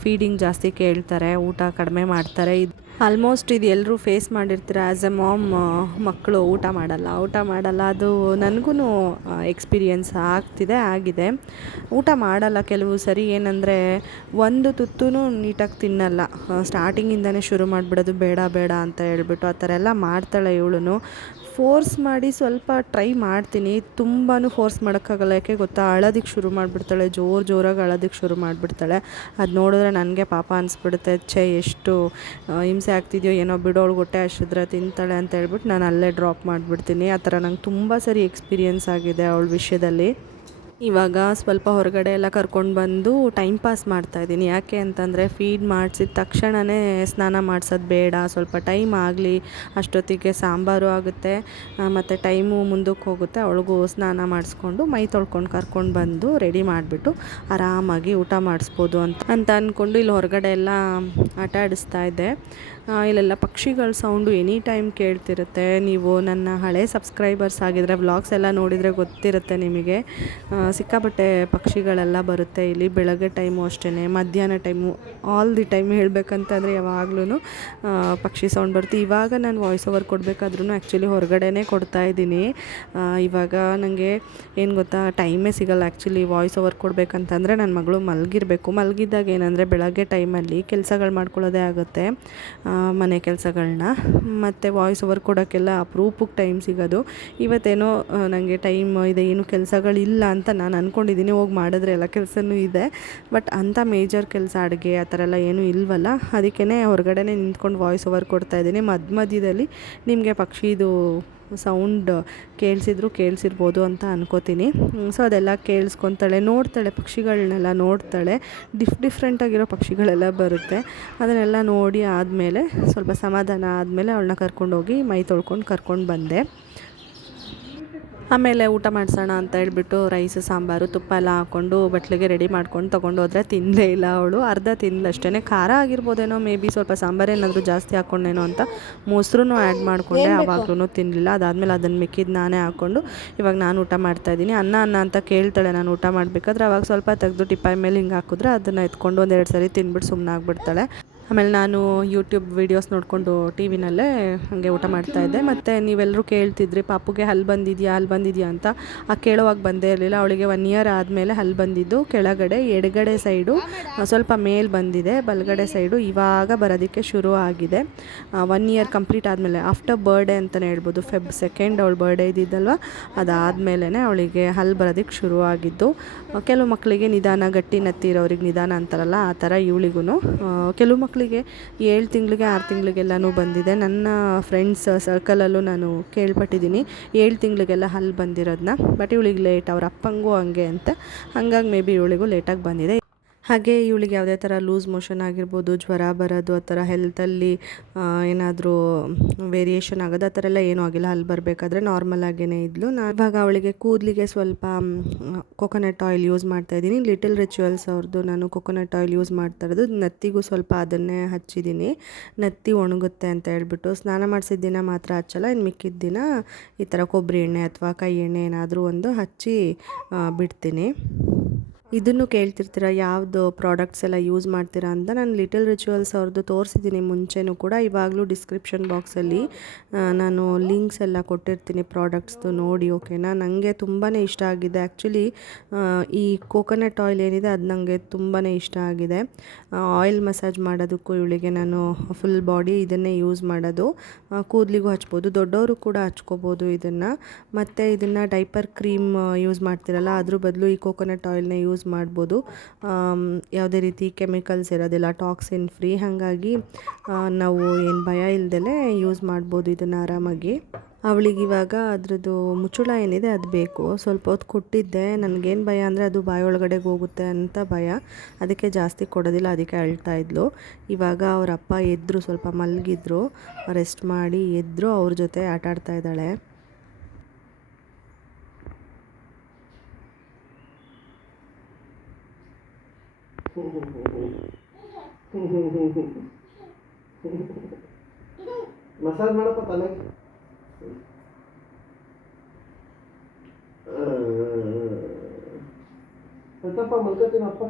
ಫೀಡಿಂಗ್ ಜಾಸ್ತಿ ಕೇಳ್ತಾರೆ, ಊಟ ಕಡಿಮೆ ಮಾಡ್ತಾರೆ. ಆಲ್ಮೋಸ್ಟ್ ಇದು ಎಲ್ಲರೂ ಫೇಸ್ ಮಾಡಿರ್ತೀರ. ಆ್ಯಸ್ ಎ ಮಾಮ್, ಮಕ್ಕಳು ಊಟ ಮಾಡಲ್ಲ. ಅದು ನನಗೂ ಎಕ್ಸ್ಪೀರಿಯನ್ಸ್ ಆಗಿದೆ. ಊಟ ಮಾಡಲ್ಲ ಕೆಲವು ಸರಿ. ಏನಂದರೆ ಒಂದು ತುತ್ತೂ ನೀಟಾಗಿ ತಿನ್ನಲ್ಲ. ಸ್ಟಾರ್ಟಿಂಗಿಂದನೇ ಶುರು ಮಾಡಿಬಿಡೋದು ಬೇಡ ಅಂತ ಹೇಳ್ಬಿಟ್ಟು. ಆ ಥರ ಎಲ್ಲ ಮಾಡ್ತಾಳೆ ಇವಳು. ಫೋರ್ಸ್ ಮಾಡಿ ಸ್ವಲ್ಪ ಟ್ರೈ ಮಾಡ್ತೀನಿ, ತುಂಬಾ ಫೋರ್ಸ್ ಮಾಡೋಕ್ಕಾಗಲ್ಲ. ಯಾಕೆ ಗೊತ್ತಾ, ಅಳೋದಕ್ಕೆ ಶುರು ಮಾಡಿಬಿಡ್ತಾಳೆ, ಜೋರಾಗಿ ಅಳೋದಕ್ಕೆ ಶುರು ಮಾಡಿಬಿಡ್ತಾಳೆ. ಅದು ನೋಡಿದ್ರೆ ನನಗೆ ಪಾಪ ಅನಿಸ್ಬಿಡುತ್ತೆ, ಎಷ್ಟು ಹಿಂಸೆ ಆಗ್ತಿದೆಯೋ ಏನೋ, ಬಿಡೋಳು ಹೊಟ್ಟೆ ಹಸಿದ್ರೆ ತಿಂತಾಳೆ ಅಂತ ಹೇಳ್ಬಿಟ್ಟು ನಾನು ಅಲ್ಲೇ ಡ್ರಾಪ್ ಮಾಡಿಬಿಡ್ತೀನಿ. ಆ ಥರ ನಂಗೆ ತುಂಬ ಸರಿ ಎಕ್ಸ್ಪೀರಿಯೆನ್ಸ್ ಆಗಿದೆ ಅವಳ ವಿಷಯದಲ್ಲಿ. ಇವಾಗ ಸ್ವಲ್ಪ ಹೊರಗಡೆ ಎಲ್ಲ ಕರ್ಕೊಂಡು ಬಂದು ಟೈಮ್ ಪಾಸ್ ಮಾಡ್ತಾಯಿದ್ದೀನಿ. ಯಾಕೆ ಅಂತಂದರೆ ಫೀಡ್ ಮಾಡಿಸಿದ ತಕ್ಷಣವೇ ಸ್ನಾನ ಮಾಡಿಸೋದು ಬೇಡ, ಸ್ವಲ್ಪ ಟೈಮ್ ಆಗಲಿ, ಅಷ್ಟೊತ್ತಿಗೆ ಸಾಂಬಾರು ಆಗುತ್ತೆ ಮತ್ತು ಟೈಮು ಮುಂದಕ್ಕೆ ಹೋಗುತ್ತೆ. ಅವಳಿಗೂ ಸ್ನಾನ ಮಾಡಿಸ್ಕೊಂಡು ಮೈ ತೊಳ್ಕೊಂಡು ಕರ್ಕೊಂಡು ಬಂದು ರೆಡಿ ಮಾಡಿಬಿಟ್ಟು ಆರಾಮಾಗಿ ಊಟ ಮಾಡಿಸ್ಬೋದು ಅಂತ ಅಂದ್ಕೊಂಡು ಇಲ್ಲಿ ಹೊರಗಡೆ ಎಲ್ಲ ಆಟ ಆಡಿಸ್ತಾ ಇದ್ದೆ. ಇಲ್ಲೆಲ್ಲ ಪಕ್ಷಿಗಳ ಸೌಂಡು ಎನಿ ಟೈಮ್ ಕೇಳ್ತಿರುತ್ತೆ. ನೀವು ನನ್ನ ಹಳೆ ಸಬ್ಸ್ಕ್ರೈಬರ್ಸ್ ಆಗಿದ್ರೆ ವ್ಲಾಗ್ಸ್ ಎಲ್ಲ ನೋಡಿದರೆ ಗೊತ್ತಿರುತ್ತೆ ನಿಮಗೆ. ಸಿಕ್ಕಾಪಟ್ಟೆ ಪಕ್ಷಿಗಳೆಲ್ಲ ಬರುತ್ತೆ ಇಲ್ಲಿ. ಬೆಳಗ್ಗೆ ಟೈಮು ಅಷ್ಟೇ, ಮಧ್ಯಾಹ್ನ ಟೈಮು, ಆಲ್ ದಿ ಟೈಮ್ ಹೇಳಬೇಕಂತಂದರೆ ಯಾವಾಗ್ಲೂ ಪಕ್ಷಿ ಸೌಂಡ್ ಬರುತ್ತೆ. ಇವಾಗ ನಾನು ವಾಯ್ಸ್ ಓವರ್ ಕೊಡಬೇಕಾದ್ರೂ ಆ್ಯಕ್ಚುಲಿ ಹೊರಗಡೆನೇ ಕೊಡ್ತಾಯಿದ್ದೀನಿ. ಇವಾಗ ನನಗೆ ಏನು ಗೊತ್ತಾ, ಟೈಮೇ ಸಿಗೋಲ್ಲ ಆ್ಯಕ್ಚುಲಿ ವಾಯ್ಸ್ ಓವರ್ ಕೊಡಬೇಕಂತಂದರೆ. ನನ್ನ ಮಗಳು ಮಲಗಿದ್ದಾಗ ಏನಂದರೆ ಬೆಳಗ್ಗೆ ಟೈಮಲ್ಲಿ ಕೆಲಸಗಳು ಮಾಡ್ಕೊಳ್ಳೋದೇ ಆಗುತ್ತೆ, ಮನೆ ಕೆಲಸಗಳನ್ನ. ಮತ್ತು ವಾಯ್ಸ್ ಓವರ್ ಕೊಡೋಕ್ಕೆಲ್ಲ ಅಪರೂಪಕ್ಕೆ ಟೈಮ್ ಸಿಗೋದು. ಇವತ್ತೇನೋ ನನಗೆ ಟೈಮ್ ಇದೆ, ಏನು ಕೆಲಸಗಳಿಲ್ಲ ಅಂತ ನಾನು ಅಂದ್ಕೊಂಡಿದ್ದೀನಿ. ಹೋಗಿ ಮಾಡಿದ್ರೆ ಎಲ್ಲ ಕೆಲಸನೂ ಇದೆ, ಬಟ್ ಅಂಥ ಮೇಜರ್ ಕೆಲಸ ಅಡುಗೆ ಆ ಥರ ಎಲ್ಲ ಏನೂ ಇಲ್ವಲ್ಲ. ಅದಕ್ಕೇ ಹೊರಗಡೆನೇ ನಿಂತ್ಕೊಂಡು ವಾಯ್ಸ್ ಓವರ್ ಕೊಡ್ತಾಯಿದ್ದೀನಿ. ಮಧ್ಯದಲ್ಲಿ ನಿಮಗೆ ಪಕ್ಷಿದು ಸೌಂಡ್ ಕೇಳಿಸಿರ್ಬೋದು ಅಂತ ಅನ್ಕೋತೀನಿ. ಸೊ ಅದೆಲ್ಲ ಕೇಳಿಸ್ಕೊತಾಳೆ, ನೋಡ್ತಾಳೆ, ಪಕ್ಷಿಗಳನ್ನೆಲ್ಲ ನೋಡ್ತಾಳೆ. ಡಿಫ್ರೆಂಟಾಗಿರೋ ಪಕ್ಷಿಗಳೆಲ್ಲ ಬರುತ್ತೆ. ಅದನ್ನೆಲ್ಲ ನೋಡಿ ಆದಮೇಲೆ ಸ್ವಲ್ಪ ಸಮಾಧಾನ ಆದಮೇಲೆ ಅವಳನ್ನ ಕರ್ಕೊಂಡೋಗಿ ಮೈ ತೊಳ್ಕೊಂಡು ಕರ್ಕೊಂಡು ಬಂದೆ. ಆಮೇಲೆ ಊಟ ಮಾಡಿಸೋಣ ಅಂತ ಹೇಳ್ಬಿಟ್ಟು ರೈಸು, ಸಾಂಬಾರು, ತುಪ್ಪ ಎಲ್ಲ ಹಾಕ್ಕೊಂಡು ಬಟ್ಲಿಗೆ ರೆಡಿ ಮಾಡ್ಕೊಂಡು ತೊಗೊಂಡೋದ್ರೆ ತಿನ್ನಲೇ ಇಲ್ಲ ಅವಳು. ಅರ್ಧ ತಿಂದಷ್ಟೇ. ಖಾರ ಆಗಿರ್ಬೋದೇನೋ, ಮೇ ಬಿ ಸ್ವಲ್ಪ ಸಾಂಬಾರೇನಾದರೂ ಜಾಸ್ತಿ ಹಾಕ್ಕೊಂಡೇನೋ ಅಂತ ಮೊಸರು ಆ್ಯಡ್ ಮಾಡಿಕೊಂಡೆ. ಆವಾಗ್ಲೂ ತಿನ್ನಲಿಲ್ಲ. ಅದಾದಮೇಲೆ ಅದನ್ನು ಮಿಕ್ಕಿದ್ದು ನಾನೇ ಹಾಕ್ಕೊಂಡು ಇವಾಗ ನಾನು ಊಟ ಮಾಡ್ತಾಯಿದ್ದೀನಿ. ಅನ್ನ ಅಂತ ಕೇಳ್ತಾಳೆ ನಾನು ಊಟ ಮಾಡಬೇಕಾದ್ರೆ. ಅವಾಗ ಸ್ವಲ್ಪ ತೆಗೆದು ಟಿಪ್ಪಾಯಿ ಮೇಲೆ ಹಿಂಗೆ ಹಾಕಿದ್ರೆ ಅದನ್ನು ಎತ್ಕೊಂಡು ಒಂದೆರಡು ಸರಿ ತಿನ್ಬಿಟ್ಟು ಸುಮ್ಮನೆ ಆಗಿಬಿಡ್ತಾಳೆ. ಆಮೇಲೆ ನಾನು ಯೂಟ್ಯೂಬ್ ವೀಡಿಯೋಸ್ ನೋಡಿಕೊಂಡು ಟಿ ವಿನಲ್ಲೇ ಹಾಗೆ ಊಟ ಮಾಡ್ತಾಯಿದ್ದೆ. ಮತ್ತು ನೀವೆಲ್ಲರೂ ಕೇಳ್ತಿದ್ರಿ ಪಾಪುಗೆ ಹಲ್ಲು ಬಂದಿದೆಯಾ ಅಂತ. ಆ ಕೇಳೋವಾಗ ಬಂದೇ ಇರಲಿಲ್ಲ. ಅವಳಿಗೆ 1 ಇಯರ್ ಆದಮೇಲೆ ಹಲ್ಲು ಬಂದಿದ್ದು ಕೆಳಗಡೆ, ಎಡಗಡೆ ಸೈಡು ಸ್ವಲ್ಪ ಮೇಲೆ ಬಂದಿದೆ, ಬಲಗಡೆ ಸೈಡು ಇವಾಗ ಬರೋದಕ್ಕೆ ಶುರು ಆಗಿದೆ. 1 ಇಯರ್ ಕಂಪ್ಲೀಟ್ ಆದಮೇಲೆ, ಆಫ್ಟರ್ ಬರ್ಡೇ ಅಂತಲೇ ಹೇಳ್ಬೋದು. Feb 2 ಅವಳು ಬರ್ಡೇ ಇದ್ದಿದ್ದಲ್ವ, ಅದಾದಮೇಲೆ ಅವಳಿಗೆ ಹಲ್ಲು ಬರೋದಕ್ಕೆ ಶುರು ಆಗಿದ್ದು. ಕೆಲವು ಮಕ್ಕಳಿಗೆ ನಿಧಾನ, ಗಟ್ಟಿ ನತ್ತಿ ಇರೋರಿಗೆ ನಿಧಾನ ಅಂತಾರಲ್ಲ, ಆ ಥರ ಇವಳಿಗೂ. ಕೆಲವು ಮಕ್ಕಳಿಗೆ 7 ತಿಂಗಳಿಗೆ 6 ತಿಂಗಳಿಗೆಲ್ಲನೂ ಬಂದಿದೆ. ನನ್ನ ಫ್ರೆಂಡ್ಸ್ ಸರ್ಕಲಲ್ಲೂ ನಾನು ಕೇಳ್ಪಟ್ಟಿದ್ದೀನಿ 7 ತಿಂಗಳಿಗೆಲ್ಲ ಹಲ್ಲು ಬಂದಿರೋದನ್ನ. ಬಟ್ ಇವಳಿಗೆ ಲೇಟ್, ಅವ್ರ ಅಪ್ಪಂಗೂ ಹಂಗೆ ಅಂತ, ಹಂಗಾಗಿ ಮೇ ಬಿ ಇವಳಿಗೂ ಲೇಟಾಗಿ ಬಂದಿದೆ. ಹಾಗೆ ಇವಳಿಗೆ ಯಾವುದೇ ಥರ ಲೂಸ್ ಮೋಷನ್ ಆಗಿರ್ಬೋದು, ಜ್ವರ ಬರೋದು, ಆ ಥರ ಹೆಲ್ತಲ್ಲಿ ಏನಾದರೂ ವೇರಿಯೇಷನ್ ಆಗೋದು, ಆ ಥರ ಎಲ್ಲ ಏನೂ ಆಗಿಲ್ಲ. ಹಲ್ಲು ಬರಬೇಕಾದ್ರೆ ನಾರ್ಮಲ್ ಆಗೇ ಇದ್ಲು. ಇವಾಗ ಅವಳಿಗೆ ಕೂದಲಿಗೆ ಸ್ವಲ್ಪ ಕೊಕೊನಟ್ ಆಯಿಲ್ ಯೂಸ್ ಮಾಡ್ತಾಯಿದ್ದೀನಿ. ಲಿಟಲ್ ರಿಚುವಲ್ಸ್ ಅವ್ರದ್ದು ನಾನು ಕೊಕೊನಟ್ ಆಯಿಲ್ ಯೂಸ್ ಮಾಡ್ತಾ ಇರೋದು. ನತ್ತಿಗೂ ಸ್ವಲ್ಪ ಅದನ್ನೇ ಹಚ್ಚಿದ್ದೀನಿ, ನತ್ತಿ ಒಣಗುತ್ತೆ ಅಂತ ಹೇಳ್ಬಿಟ್ಟು. ಸ್ನಾನ ಮಾಡಿಸಿದ ದಿನ ಮಾತ್ರ ಹಚ್ಚಲ್ಲ, ಇನ್ನು ಮಿಕ್ಕಿದ ದಿನ ಈ ಥರ ಕೊಬ್ಬರಿ ಎಣ್ಣೆ ಅಥವಾ ಕೈ ಎಣ್ಣೆ ಏನಾದರೂ ಒಂದು ಹಚ್ಚಿ ಬಿಡ್ತೀನಿ. ಇದನ್ನು ಕೇಳ್ತಿರ್ತೀರ ಯಾವುದು ಪ್ರಾಡಕ್ಟ್ಸ್ ಎಲ್ಲ ಯೂಸ್ ಮಾಡ್ತೀರಾ ಅಂತ. ನಾನು ಲಿಟಲ್ ರಿಚುವಲ್ಸ್ ಅವ್ರದ್ದು ತೋರಿಸಿದ್ದೀನಿ ಮುಂಚೆನೂ ಕೂಡ. ಇವಾಗಲೂ ಡಿಸ್ಕ್ರಿಪ್ಷನ್ ಬಾಕ್ಸಲ್ಲಿ ನಾನು ಲಿಂಕ್ಸ್ ಎಲ್ಲ ಕೊಟ್ಟಿರ್ತೀನಿ ಪ್ರಾಡಕ್ಟ್ಸ್ದು, ನೋಡಿ ಓಕೆನಾ. ನನಗೆ ತುಂಬಾ ಇಷ್ಟ ಆಗಿದೆ ಆ್ಯಕ್ಚುಲಿ. ಈ ಕೋಕೋನಟ್ ಆಯಿಲ್ ಏನಿದೆ ಅದು ನನಗೆ ತುಂಬಾ ಇಷ್ಟ ಆಗಿದೆ. ಆಯಿಲ್ ಮಸಾಜ್ ಮಾಡೋದಕ್ಕೂ ಇವಳಿಗೆ ನಾನು ಫುಲ್ ಬಾಡಿ ಇದನ್ನೇ ಯೂಸ್ ಮಾಡೋದು. ಕೂದಲಿಗೂ ಹಚ್ಬೋದು, ದೊಡ್ಡವರು ಕೂಡ ಹಚ್ಕೋಬೋದು ಇದನ್ನು. ಮತ್ತು ಇದನ್ನು ಡೈಪರ್ ಕ್ರೀಮ್ ಯೂಸ್ ಮಾಡ್ತಿರಲ್ಲ, ಅದ್ರ ಬದಲು ಈ ಕೋಕೋನಟ್ ಆಯಿಲ್ನ ಯೂಸ್ ಮಾಡ್ಬೋದು. ಯಾವುದೇ ರೀತಿ ಕೆಮಿಕಲ್ಸ್ ಇರೋದಿಲ್ಲ, ಟಾಕ್ಸಿನ್ ಫ್ರೀ. ಹಾಗಾಗಿ ನಾವು ಏನು ಭಯ ಇಲ್ದಲೇ ಯೂಸ್ ಮಾಡ್ಬೋದು ಇದನ್ನು ಆರಾಮಾಗಿ. ಅವಳಿಗಿವಾಗ ಅದ್ರದ್ದು ಮುಚ್ಚುಳ ಏನಿದೆ ಅದು ಬೇಕು. ಸ್ವಲ್ಪ ಹೊತ್ತು ಕೊಟ್ಟಿದ್ದೆ. ನನಗೇನು ಭಯ ಅಂದರೆ ಅದು ಬಾಯೊಳಗಡೆಗೆ ಹೋಗುತ್ತೆ ಅಂತ ಭಯ, ಅದಕ್ಕೆ ಜಾಸ್ತಿ ಕೊಡೋದಿಲ್ಲ, ಅದಕ್ಕೆ ಅಳ್ತಾ ಇದ್ಲು. ಇವಾಗ ಅವ್ರ ಅಪ್ಪ ಎದ್ದರು, ಸ್ವಲ್ಪ ಮಲಗಿದ್ರು, ರೆಸ್ಟ್ ಮಾಡಿ ಎದ್ದರು, ಅವ್ರ ಜೊತೆ ಆಟಾಡ್ತಾ ಇದ್ದಾಳೆ. ಮಸಾಜ್ ಮಾಡಪ್ಪ ತಲೆಗೆ. ಆಯ್ತಪ್ಪ ಮಲ್ಕೋತೀನಪ್ಪ.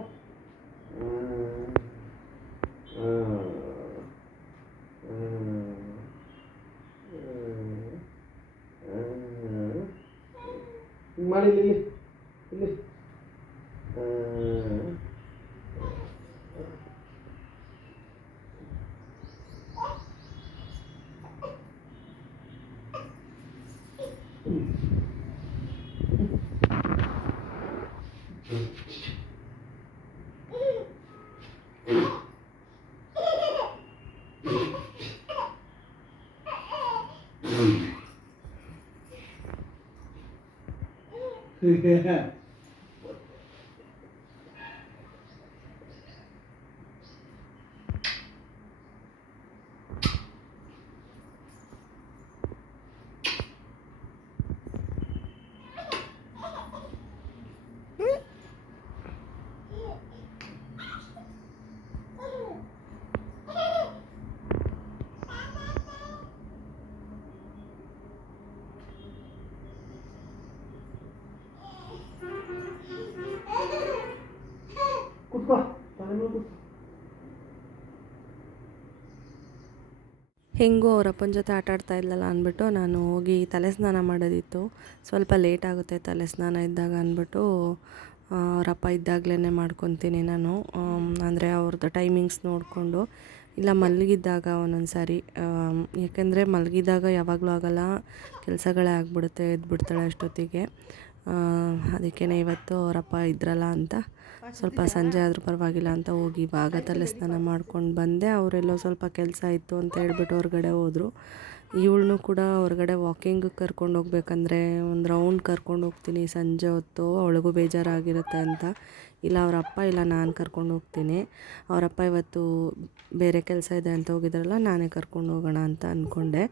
ಹಿಂಗೆ ಮಾಡಿ ಇಲ್ಲಿ ಇಲ್ಲಿ. Yeah. ಕೂತ್ಕೋ, ತಲೆ ಮೇಲೆ ಕೂತ್ಕೋ. ಹೆಂಗೂ ಅವ್ರ ಅಪ್ಪನ ಜೊತೆ ಆಟಾಡ್ತಾ ಇದ್ಲಲ್ಲ ಅಂದ್ಬಿಟ್ಟು ನಾನು ಹೋಗಿ ತಲೆ ಸ್ನಾನ ಮಾಡೋದಿತ್ತು. ಸ್ವಲ್ಪ ಲೇಟ್ ಆಗುತ್ತೆ ತಲೆ ಸ್ನಾನ ಇದ್ದಾಗ ಅಂದ್ಬಿಟ್ಟು ಅವರಪ್ಪ ಇದ್ದಾಗಲೇ ಮಾಡ್ಕೊತೀನಿ ನಾನು. ಅಂದರೆ ಅವ್ರದ್ದು ಟೈಮಿಂಗ್ಸ್ ನೋಡಿಕೊಂಡು, ಇಲ್ಲ ಮಲಗಿದ್ದಾಗ ಒಂದೊಂದು ಸಾರಿ, ಯಾಕೆಂದರೆ ಮಲಗಿದಾಗ ಯಾವಾಗಲೂ ಆಗೋಲ್ಲ, ಕೆಲಸಗಳೇ ಆಗಿಬಿಡುತ್ತೆ, ಎದ್ಬಿಡ್ತಾಳೆ ಅಷ್ಟೊತ್ತಿಗೆ. ಅದಕ್ಕೇ ಇವತ್ತು ಅವರಪ್ಪ ಇದ್ರಲ್ಲ ಅಂತ ಸ್ವಲ್ಪ ಸಂಜೆ ಆದರೂ ಪರವಾಗಿಲ್ಲ ಅಂತ ಹೋಗಿ ಇವಾಗ ತಲೆ ಸ್ನಾನ ಮಾಡ್ಕೊಂಡು ಬಂದೆ. ಅವರೆಲ್ಲೋ ಸ್ವಲ್ಪ ಕೆಲಸ ಇತ್ತು ಅಂತ ಹೇಳ್ಬಿಟ್ಟು ಹೊರಗಡೆ ಹೋದರು. ಇವಳನ್ನೂ ಕೂಡ ಹೊರಗಡೆ ವಾಕಿಂಗ್ ಕರ್ಕೊಂಡು ಹೋಗ್ಬೇಕಂದ್ರೆ ಒಂದು ರೌಂಡ್ ಕರ್ಕೊಂಡು ಹೋಗ್ತೀನಿ ಸಂಜೆ ಹೊತ್ತು, ಅವಳಿಗೂ ಬೇಜಾರಾಗಿರುತ್ತೆ ಅಂತ. ಇಲ್ಲ ಅವರಪ್ಪ ಇಲ್ಲ ನಾನು ಕರ್ಕೊಂಡು ಹೋಗ್ತೀನಿ. ಅವರಪ್ಪ ಇವತ್ತು ಬೇರೆ ಕೆಲಸ ಇದೆ ಅಂತ ಹೋಗಿದ್ರಲ್ಲ, ನಾನೇ ಕರ್ಕೊಂಡು ಹೋಗೋಣ ಅಂತ ಅಂದ್ಕೊಂಡೆ.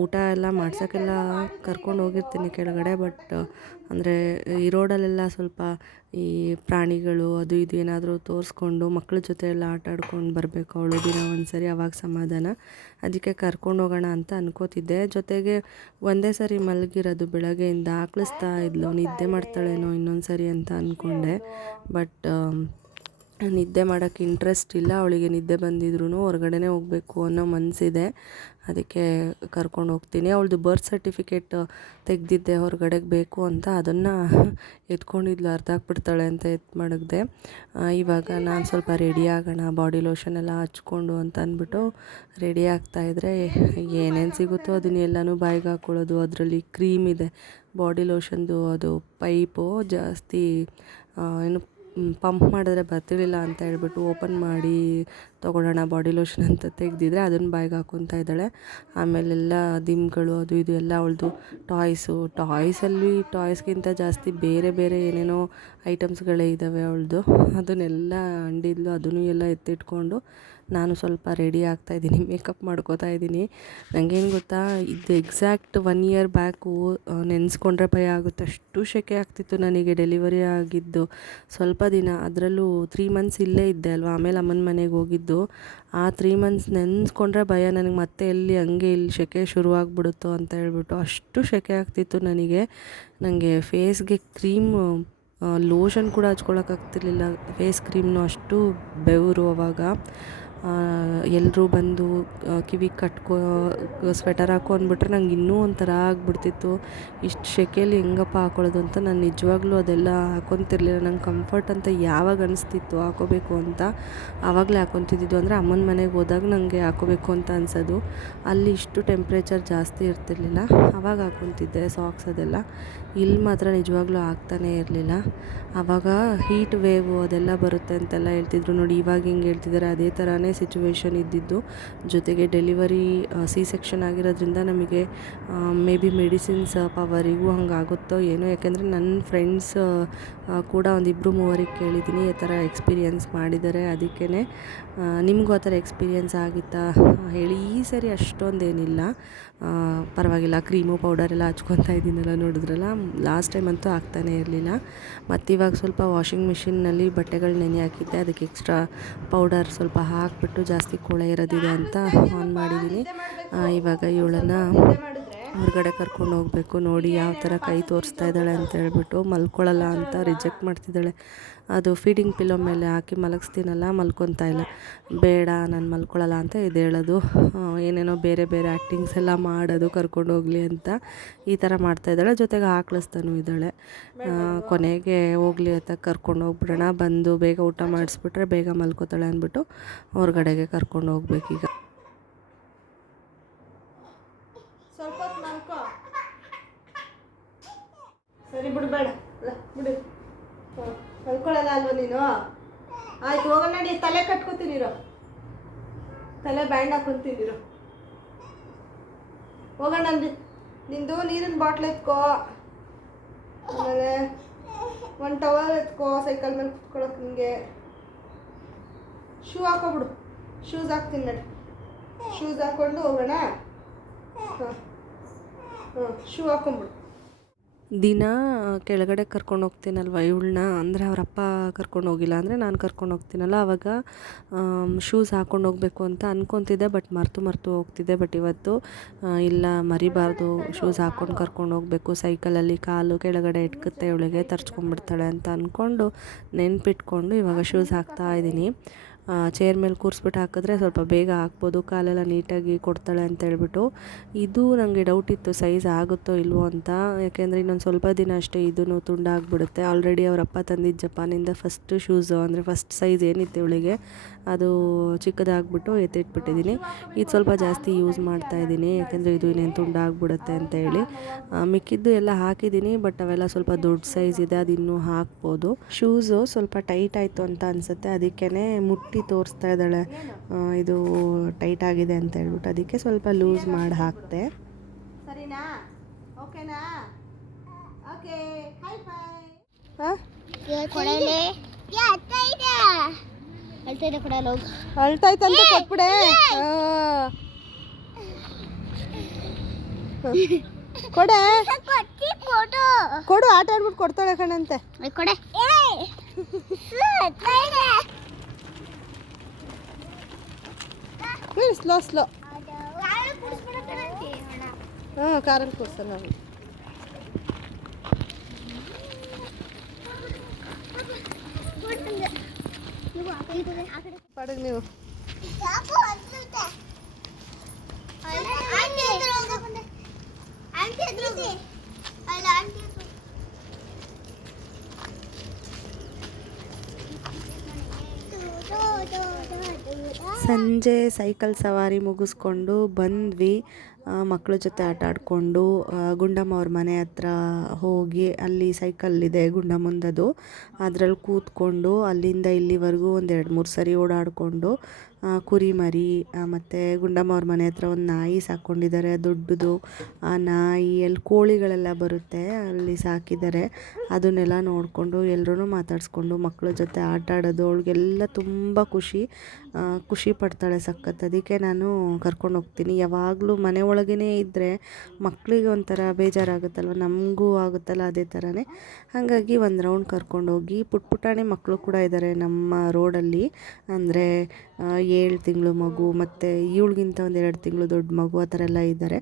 ಊಟ ಎಲ್ಲ ಮಾಡ್ಸೋಕ್ಕೆಲ್ಲ ಕರ್ಕೊಂಡು ಹೋಗಿರ್ತೀನಿ ಕೆಳಗಡೆ, ಬಟ್ ಅಂದರೆ ಈ ರೋಡಲ್ಲೆಲ್ಲ ಸ್ವಲ್ಪ ಈ ಪ್ರಾಣಿಗಳು ಅದು ಇದು ಏನಾದರೂ ತೋರಿಸ್ಕೊಂಡು ಮಕ್ಕಳ ಜೊತೆ ಎಲ್ಲ ಆಟ ಆಡ್ಕೊಂಡು ಬರಬೇಕು ಅವಳು ದಿನ ಒಂದು ಸರಿ, ಅವಾಗ ಸಮಾಧಾನ. ಅದಕ್ಕೆ ಕರ್ಕೊಂಡು ಹೋಗೋಣ ಅಂತ ಅನ್ಕೋತಿದ್ದೆ. ಜೊತೆಗೆ ಒಂದೇ ಸರಿ ಮಲಗಿರೋದು, ಬೆಳಗ್ಗೆಯಿಂದ ಆಕಳಿಸ್ತಾ ಇದ್ಲು, ನಿದ್ದೆ ಮಾಡ್ತಾಳೇನೋ ಇನ್ನೊಂದು ಸರಿ ಅಂತ ಅಂದ್ಕೊಂಡೆ. ಬಟ್ ನಿದ್ದೆ ಮಾಡೋಕ್ಕೆ ಇಂಟ್ರೆಸ್ಟ್ ಇಲ್ಲ ಅವಳಿಗೆ. ನಿದ್ದೆ ಬಂದಿದ್ರೂ ಹೊರಗಡೆನೇ ಹೋಗಬೇಕು ಅನ್ನೋ ಮನಸ್ಸಿದೆ, ಅದಕ್ಕೆ ಕರ್ಕೊಂಡು ಹೋಗ್ತೀನಿ. ಅವಳದು ಬರ್ತ್ ಸರ್ಟಿಫಿಕೇಟ್ ತೆಗೆದಿದ್ದೆ ಹೊರಗಡೆಗೆ ಬೇಕು ಅಂತ, ಅದನ್ನು ಎತ್ಕೊಂಡಿದ್ಲು, ಅರ್ಧಾಕ್ಬಿಡ್ತಾಳೆ ಅಂತ ಮಡಗಿದೆ. ಇವಾಗ ನಾನು ಸ್ವಲ್ಪ ರೆಡಿ ಆಗೋಣ, ಬಾಡಿ ಲೋಷನ್ ಎಲ್ಲ ಹಚ್ಕೊಂಡು ಅಂತ ಅಂದ್ಬಿಟ್ಟು ರೆಡಿ ಆಗ್ತಾಯಿದ್ರೆ ಏನೇನು ಸಿಗುತ್ತೋ ಅದನ್ನೆಲ್ಲನೂ ಬಾಯಿಗೆ ಹಾಕ್ಕೊಳ್ಳೋದು. ಅದರಲ್ಲಿ ಕ್ರೀಮ್ ಇದೆ, ಬಾಡಿ ಲೋಷನ್ದು, ಅದು ಪೈಪು ಜಾಸ್ತಿ ಏನು ಪಂಪ್ ಮಾಡಿದ್ರೆ ಬರ್ತಿರಲಿಲ್ಲ ಅಂತ ಹೇಳ್ಬಿಟ್ಟು ಓಪನ್ ಮಾಡಿ ತೊಗೊಳ್ಳೋಣ ಬಾಡಿ ಲೋಷನ್ ಅಂತ ತೆಗೆದಿದ್ರೆ ಅದನ್ನು ಬಾಯಿಗೆ ಹಾಕ್ಕೊತಾ ಇದ್ದಾಳೆ. ಆಮೇಲೆಲ್ಲ ದಿಮ್ಗಳು ಅದು ಇದು ಎಲ್ಲ ಅವಳದು ಟಾಯ್ಸ್ಗಿಂತ ಜಾಸ್ತಿ ಬೇರೆ ಬೇರೆ ಏನೇನೋ ಐಟಮ್ಸ್ಗಳೇ ಇದ್ದಾವೆ ಅವಳದು. ಅದನ್ನೆಲ್ಲ ಅಂಡಿದ್ಲು, ಅದನ್ನು ಎಲ್ಲ ಎತ್ತಿಟ್ಕೊಂಡು ನಾನು ಸ್ವಲ್ಪ ರೆಡಿ ಆಗ್ತಾಯಿದ್ದೀನಿ, ಮೇಕಪ್ ಮಾಡ್ಕೋತಾ ಇದ್ದೀನಿ. ನನಗೇನು ಗೊತ್ತಾ, ಇದು ಎಕ್ಸಾಕ್ಟ್ 1 ಇಯರ್ ಬ್ಯಾಕು ನೆನೆಸ್ಕೊಂಡ್ರೆ ಭಯ ಆಗುತ್ತೆ, ಅಷ್ಟು ಸೆಕೆ ಆಗ್ತಿತ್ತು ನನಗೆ ಡೆಲಿವರಿ ಆಗಿದ್ದು ಸ್ವಲ್ಪ ದಿನ. ಅದರಲ್ಲೂ 3 ಮಂತ್ಸ್ ಇಲ್ಲೇ ಇದ್ದೆ ಅಲ್ವಾ, ಆಮೇಲೆ ಅಮ್ಮನ ಮನೆಗೆ ಹೋಗಿದ್ದು. ಆ 3 ಮಂತ್ಸ್ ನೆನೆಸ್ಕೊಂಡ್ರೆ ಭಯ ನನಗೆ, ಮತ್ತೆ ಎಲ್ಲಿ ಹಂಗೆ ಇಲ್ಲಿ ಸೆಕೆ ಶುರುವಾಗ್ಬಿಡುತ್ತೋ ಅಂತ ಹೇಳ್ಬಿಟ್ಟು ಅಷ್ಟು ಸೆಕೆ ಆಗ್ತಿತ್ತು ನನಗೆ. ನನಗೆ ಫೇಸ್ಗೆ ಕ್ರೀಮು ಲೋಷನ್ ಕೂಡ ಹಚ್ಕೊಳಕ್ಕಾಗ್ತಿರ್ಲಿಲ್ಲ, ಫೇಸ್ ಕ್ರೀಮ್ನು ಅಷ್ಟು ಬೆವರು. ಅವಾಗ ಎಲ್ಲರೂ ಬಂದು ಕಿವಿಗೆ ಕಟ್ಕೋ, ಸ್ವೆಟರ್ ಹಾಕೋ ಅಂದ್ಬಿಟ್ರೆ ನಂಗೆ ಇನ್ನೂ ಒಂಥರ ಆಗಿಬಿಡ್ತಿತ್ತು. ಇಷ್ಟು ಸೆಕೆಯಲ್ಲಿ ಹೆಂಗಪ್ಪ ಹಾಕೊಳ್ಳೋದು ಅಂತ ನಾನು ನಿಜವಾಗ್ಲೂ ಅದೆಲ್ಲ ಹಾಕೊತಿರ್ಲಿಲ್ಲ. ನಂಗೆ ಕಂಫರ್ಟ್ ಅಂತ ಯಾವಾಗ ಅನಿಸ್ತಿತ್ತು ಹಾಕೋಬೇಕು ಅಂತ ಆವಾಗಲೇ ಹಾಕೊತಿದ್ದು. ಅಂದರೆ ಅಮ್ಮನ ಮನೆಗೆ ಹೋದಾಗ ನನಗೆ ಹಾಕೋಬೇಕು ಅಂತ ಅನಿಸೋದು, ಅಲ್ಲಿ ಇಷ್ಟು ಟೆಂಪ್ರೇಚರ್ ಜಾಸ್ತಿ ಇರ್ತಿರ್ಲಿಲ್ಲ, ಆವಾಗ ಹಾಕೊತಿದ್ದೆ ಸಾಕ್ಸ್ ಅದೆಲ್ಲ. ಇಲ್ಲಿ ಮಾತ್ರ ನಿಜವಾಗ್ಲೂ ಆಗ್ತಾನೇ ಇರಲಿಲ್ಲ. ಆವಾಗ ಹೀಟ್ ವೇವು ಅದೆಲ್ಲ ಬರುತ್ತೆ ಅಂತೆಲ್ಲ ಹೇಳ್ತಿದ್ರು ನೋಡಿ, ಇವಾಗ ಹಿಂಗೆ ಹೇಳ್ತಿದ್ದಾರೆ ಅದೇ ಥರನೇ ಸಿಚುವೇಶನ್ ಇದ್ದಿದ್ದು. ಜೊತೆಗೆ ಡೆಲಿವರಿ ಸಿ ಸೆಕ್ಷನ್ ಆಗಿರೋದ್ರಿಂದ ನಮಗೆ ಮೇ ಬಿ ಮೆಡಿಸಿನ್ಸ್ ಪವರಿಗೂ ಹಂಗಾಗುತ್ತೋ ಏನೋ. ಯಾಕೆಂದರೆ ನನ್ನ ಫ್ರೆಂಡ್ಸ್ ಕೂಡ ಒಂದು 2-3 ಕೇಳಿದ್ದೀನಿ ಈ ಥರ ಎಕ್ಸ್ಪೀರಿಯೆನ್ಸ್ ಮಾಡಿದ್ದಾರೆ. ಅದಕ್ಕೇ ನಿಮಗೂ ಆ ಥರ ಎಕ್ಸ್ಪೀರಿಯೆನ್ಸ್ ಆಗಿತ್ತಾ ಹೇಳಿ. ಈ ಸರಿ ಅಷ್ಟೊಂದೇನಿಲ್ಲ, ಪರವಾಗಿಲ್ಲ. ಕ್ರೀಮು ಪೌಡರೆಲ್ಲ ಹಚ್ಕೊತಾ ಇದ್ದೀನಲ್ಲ, ನೋಡಿದ್ರಲ್ಲ. ಲಾಸ್ಟ್ ಟೈಮ್ ಅಂತೂ ಆಗ್ತಾನೇ ಇರಲಿಲ್ಲ. ಮತ್ತು ಇವಾಗ ಸ್ವಲ್ಪ ವಾಷಿಂಗ್ ಮಿಷಿನ್ನಲ್ಲಿ ಬಟ್ಟೆಗಳು ನೆನೆ ಹಾಕಿದ್ದೆ, ಅದಕ್ಕೆ ಎಕ್ಸ್ಟ್ರಾ ಪೌಡರ್ ಸ್ವಲ್ಪ ಹಾಕಿಬಿಟ್ಟು ಜಾಸ್ತಿ ಕೊಳೆ ಇರೋದಿದೆ ಅಂತ ಆನ್ ಮಾಡಿದ್ದೀನಿ. ಇವಾಗ ಇವಳನ್ನು ಹೊರಗಡೆ ಕರ್ಕೊಂಡು ಹೋಗಬೇಕು. ನೋಡಿ ಯಾವ ಥರ ಕೈ ತೋರಿಸ್ತಾ ಇದ್ದಾಳೆ ಅಂತ ಹೇಳ್ಬಿಟ್ಟು. ಮಲ್ಕೊಳ್ಳಲ್ಲ ಅಂತ ರಿಜೆಕ್ಟ್ ಮಾಡ್ತಿದ್ದಾಳೆ. ಅದು ಫೀಡಿಂಗ್ ಪಿಲ್ಲೋ ಮೇಲೆ ಹಾಕಿ ಮಲಗಿಸ್ತೀನಲ್ಲ, ಮಲ್ಕೊತಾ ಇಲ್ಲ. ಬೇಡ ನಾನು ಮಲ್ಕೊಳ್ಳಲ್ಲ ಅಂತ ಹೇಳೋದು, ಏನೇನೋ ಬೇರೆ ಬೇರೆ ಆ್ಯಕ್ಟಿಂಗ್ಸ್ ಎಲ್ಲ ಮಾಡೋದು ಕರ್ಕೊಂಡು ಹೋಗಲಿ ಅಂತ ಈ ಥರ ಮಾಡ್ತಾಯಿದ್ದಾಳೆ. ಜೊತೆಗೆ ಹಾಕ್ಳಿಸ್ತಾನೂ ಇದ್ದಾಳೆ. ಕೊನೆಗೆ ಹೋಗಲಿ ಅಂತ ಕರ್ಕೊಂಡು ಹೋಗ್ಬಿಡೋಣ, ಬಂದು ಬೇಗ ಊಟ ಮಾಡಿಸ್ಬಿಟ್ರೆ ಬೇಗ ಮಲ್ಕೋತಾಳೆ ಅಂದ್ಬಿಟ್ಟು ಹೊರಗಡೆಗೆ ಕರ್ಕೊಂಡು ಹೋಗ್ಬೇಕೀಗ. ಸ್ವಲ್ಪ ಹೊತ್ತು ಮಲ್ಕೋ. ಸರಿ ಬಿಡಬೇಡ, ಬಿಡು. ಮಲ್ಕೊಳ್ಳಲ್ಲ ಅಲ್ವ ನೀನು? ಆಯ್ತು, ಹೋಗೋಣ ನಡಿ. ತಲೆ ಕಟ್ಕೊತೀನಿರೋ, ತಲೆ ಬ್ಯಾಂಡ್ ಹಾಕೊಂತೀನಿರೋ. ಹೋಗೋಣ ನಿಂದು ನೀರಿನ ಬಾಟ್ಲ್ ಎತ್ಕೋ, ಆಮೇಲೆ 1 ಟವಲ್ ಎತ್ಕೋ, ಸೈಕಲ್ ಮೇಲೆ ಕುತ್ಕೊಳ್ಳೋಕೆ ನಿಮಗೆ. ಶೂ ಹಾಕೋಬಿಡು, ಶೂಸ್ ಹಾಕ್ತೀನಿ ನಡಿ. ಶೂಸ್ ಹಾಕ್ಕೊಂಡು ಹೋಗೋಣ. ಹಾಂ ಶೂ ಹಾಕೊಂಬಿಡು. ದಿನ ಕೆಳಗಡೆ ಕರ್ಕೊಂಡು ಹೋಗ್ತೀನಲ್ವ ಇವಳನ್ನ, ಅಂದರೆ ಅವರಪ್ಪ ಕರ್ಕೊಂಡು ಹೋಗಿಲ್ಲ ಅಂದರೆ ನಾನು ಕರ್ಕೊಂಡು ಹೋಗ್ತೀನಲ್ಲ, ಆವಾಗ ಶೂಸ್ ಹಾಕ್ಕೊಂಡು ಹೋಗಬೇಕು ಅಂತ ಅಂದ್ಕೊತಿದ್ದೆ. ಬಟ್ ಮರೆತು ಹೋಗ್ತಿದ್ದೆ. ಬಟ್ ಇವತ್ತು ಇಲ್ಲ, ಮರಿಬಾರ್ದು, ಶೂಸ್ ಹಾಕ್ಕೊಂಡು ಕರ್ಕೊಂಡು ಹೋಗಬೇಕು. ಸೈಕಲಲ್ಲಿ ಕಾಲು ಕೆಳಗಡೆ ಇಟ್ಕುತ್ತೆ, ಇವಳಿಗೆ ತರ್ಚ್ಕೊಂಡ್ಬಿಡ್ತಾಳೆ ಅಂತ ಅಂದ್ಕೊಂಡು ನೆನ್ಪಿಟ್ಕೊಂಡು ಇವಾಗ ಶೂಸ್ ಹಾಕ್ತಾ ಇದ್ದೀನಿ. ಚೇರ್ ಮೇಲೆ ಕೂರಿಸ್ಬಿಟ್ಟು ಹಾಕಿದ್ರೆ ಸ್ವಲ್ಪ ಬೇಗ ಹಾಕ್ಬೋದು, ಕಾಲೆಲ್ಲ ನೀಟಾಗಿ ಕೊಡ್ತಾಳೆ ಅಂತ ಹೇಳ್ಬಿಟ್ಟು. ಇದು ನನಗೆ ಡೌಟ್ ಇತ್ತು, ಸೈಜ್ ಆಗುತ್ತೋ ಇಲ್ವೋ ಅಂತ. ಯಾಕೆಂದರೆ ಇನ್ನೊಂದು ಸ್ವಲ್ಪ ದಿನ ಅಷ್ಟೇ ಇದೂ ತುಂಡಾಗ್ಬಿಡುತ್ತೆ. ಆಲ್ರೆಡಿ ಅವರಪ್ಪ ತಂದಿದ್ದು ಜಪಾನಿಂದ ಫಸ್ಟ್ ಶೂಸು, ಅಂದರೆ ಫಸ್ಟ್ ಸೈಜ್ ಏನಿತ್ತು ಇವಳಿಗೆ ಅದು ಚಿಕ್ಕದಾಗ್ಬಿಟ್ಟು ಎತ್ತಿಟ್ಬಿಟ್ಟಿದ್ದೀನಿ. ಇದು ಸ್ವಲ್ಪ ಜಾಸ್ತಿ ಯೂಸ್ ಮಾಡ್ತಾಯಿದ್ದೀನಿ, ಯಾಕೆಂದರೆ ಇದು ಇನ್ನೇನು ತುಂಡಾಗ್ಬಿಡುತ್ತೆ ಅಂತ ಹೇಳಿ. ಮಿಕ್ಕಿದ್ದು ಎಲ್ಲ ಹಾಕಿದ್ದೀನಿ, ಬಟ್ ಅವೆಲ್ಲ ಸ್ವಲ್ಪ ದೊಡ್ಡ ಸೈಜ್ ಇದೆ, ಅದು ಇನ್ನೂ ಹಾಕ್ಬೋದು. ಶೂಸು ಸ್ವಲ್ಪ ಟೈಟ್ ಆಯಿತು ಅಂತ ಅನಿಸುತ್ತೆ, ಅದಕ್ಕೇ ಮುಟ್ಟಿ ತೋರಿಸ್ತಾ ಇದ್ದಾಳೆ ಇದು ಟೈಟ್ ಆಗಿದೆ ಅಂತ ಹೇಳ್ಬಿಟ್ಟು. ಅದಕ್ಕೆ ಸ್ವಲ್ಪ ಲೂಸ್ ಮಾಡಿ ಹಾಕ್ತೆ. ಸರಿನಾ? ಓಕೆನಾ? Okay, hi fi. ಹಾಂ ಕೊಡಲೆ ಅಳ್ತೈತೆ ಕೊಡಲ್ಲ, ಹೋಗು. ಅಳ್ತಾಯ್ತಂತ ಕೊಟ್ಬಿಡೆ. ಕೊಡೆ ಕೊಡು, ಆಟ ಆಡ್ಬಿಟ್ಟು ಕೊಡ್ತಾಳೆ ಕಣಂತೆ. ಕೊಡೆ ಸ್ಲೋ ಸ್ಲೋ. ಹಾಂ, ಕಾರಲ್ಲಿ ಕೂರ್ಸಲ್ಲ ನಾವು. ಪಡಗ್ ನೀವು ಸಂಜೆ ಸೈಕಲ್ ಸವಾರಿ ಮುಗಿಸ್ಕೊಂಡು ಬಂದ್ವಿ. ಮಕ್ಕಳ ಜೊತೆ ಆಟ ಆಡಿಕೊಂಡು ಗುಂಡಮ್ಮ ಅವ್ರ ಮನೆ ಹತ್ರ ಹೋಗಿ, ಅಲ್ಲಿ ಸೈಕಲ್ ಇದೆ ಗುಂಡಮ್ಮಂದದು, ಅದರಲ್ಲಿ ಕೂತ್ಕೊಂಡು ಅಲ್ಲಿಂದ ಇಲ್ಲಿವರೆಗೂ ಒಂದು 2-3 ಸರಿ ಓಡಾಡಿಕೊಂಡು ಕುರಿ ಮರಿ ಮತ್ತು ಗುಂಡಮ್ಮ ಅವ್ರ ಮನೆ ಹತ್ರ ಒಂದು ನಾಯಿ ಸಾಕ್ಕೊಂಡಿದ್ದಾರೆ ದೊಡ್ಡದು. ಆ ನಾಯಿ ಅಲ್ಲಿ ಕೋಳಿಗಳೆಲ್ಲ ಬರುತ್ತೆ, ಅಲ್ಲಿ ಸಾಕಿದ್ದಾರೆ. ಅದನ್ನೆಲ್ಲ ನೋಡಿಕೊಂಡು ಎಲ್ಲರೂ ಮಾತಾಡಿಸ್ಕೊಂಡು ಮಕ್ಕಳ ಜೊತೆ ಆಟ ಆಡೋದು, ಅವಳಿಗೆಲ್ಲ ತುಂಬ ಖುಷಿ ಪಡ್ತಾಳೆ ಸಖತ್. ಅದಕ್ಕೆ ನಾನು ಕರ್ಕೊಂಡು ಹೋಗ್ತೀನಿ. ಯಾವಾಗಲೂ ಮನೆ ಒಳಗೇ ಇದ್ದರೆ ಮಕ್ಕಳಿಗೆ ಒಂಥರ ಬೇಜಾರಾಗುತ್ತಲ್ವ, ನಮಗೂ ಆಗುತ್ತಲ್ಲ ಅದೇ ಥರನೇ. ಹಾಗಾಗಿ ಒಂದು ರೌಂಡ್ ಕರ್ಕೊಂಡೋಗಿ, ಪುಟಾಣಿ ಮಕ್ಕಳು ಕೂಡ ಇದ್ದಾರೆ ನಮ್ಮ ರೋಡಲ್ಲಿ. ಅಂದರೆ 7 ತಿಂಗಳು ಮಗು ಮತ್ತು ಇವಳಿಗಿಂತ ಒಂದು 2 ತಿಂಗಳು ದೊಡ್ಡ ಮಗು, ಆ ಥರ ಎಲ್ಲ ಇದ್ದಾರೆ.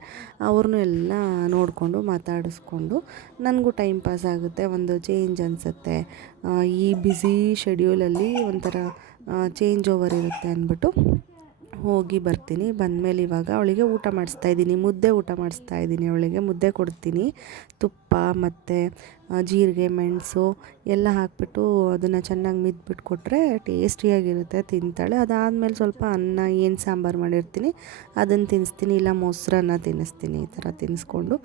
ಅವ್ರನ್ನೂ ಎಲ್ಲ ನೋಡಿಕೊಂಡು ಮಾತಾಡಿಸ್ಕೊಂಡು ನನಗೂ ಟೈಮ್ ಪಾಸ್ ಆಗುತ್ತೆ, ಒಂದು ಚೇಂಜ್ ಅನಿಸುತ್ತೆ. ಈ ಬ್ಯುಸಿ ಶೆಡ್ಯೂಲಲ್ಲಿ ಒಂಥರ ಚೇಂಜ್ ಓವರ್ ಇರುತ್ತೆ ಅಂದ್ಬಿಟ್ಟು ಹೋಗಿ ಬರ್ತೀನಿ. ಬಂದಮೇಲೆ ಇವಾಗ ಅವಳಿಗೆ ಊಟ ಮಾಡಿಸ್ತಾಯಿದ್ದೀನಿ, ಊಟ ಮಾಡಿಸ್ತಾಯಿದ್ದೀನಿ. ಅವಳಿಗೆ ಮುದ್ದೆ ಕೊಡ್ತೀನಿ, ತುಪ್ಪ ಮತ್ತು ಜೀರಿಗೆ ಮೆಣಸು ಎಲ್ಲ ಹಾಕಿಬಿಟ್ಟು ಅದನ್ನು ಚೆನ್ನಾಗಿ ಮಿದ್ಬಿಟ್ಟು ಕೊಟ್ಟರೆ ಟೇಸ್ಟಿಯಾಗಿರುತ್ತೆ, ತಿಂತಾಳೆ. ಅದಾದಮೇಲೆ ಸ್ವಲ್ಪ ಅನ್ನ ಏನು ಸಾಂಬಾರು ಮಾಡಿರ್ತೀನಿ ಅದನ್ನು ತಿನ್ನಿಸ್ತೀನಿ, ಇಲ್ಲ ಮೊಸರನ್ನ ತಿನ್ನಿಸ್ತೀನಿ. ಈ ಥರ ತಿನ್ನಿಸ್ಕೊಂಡು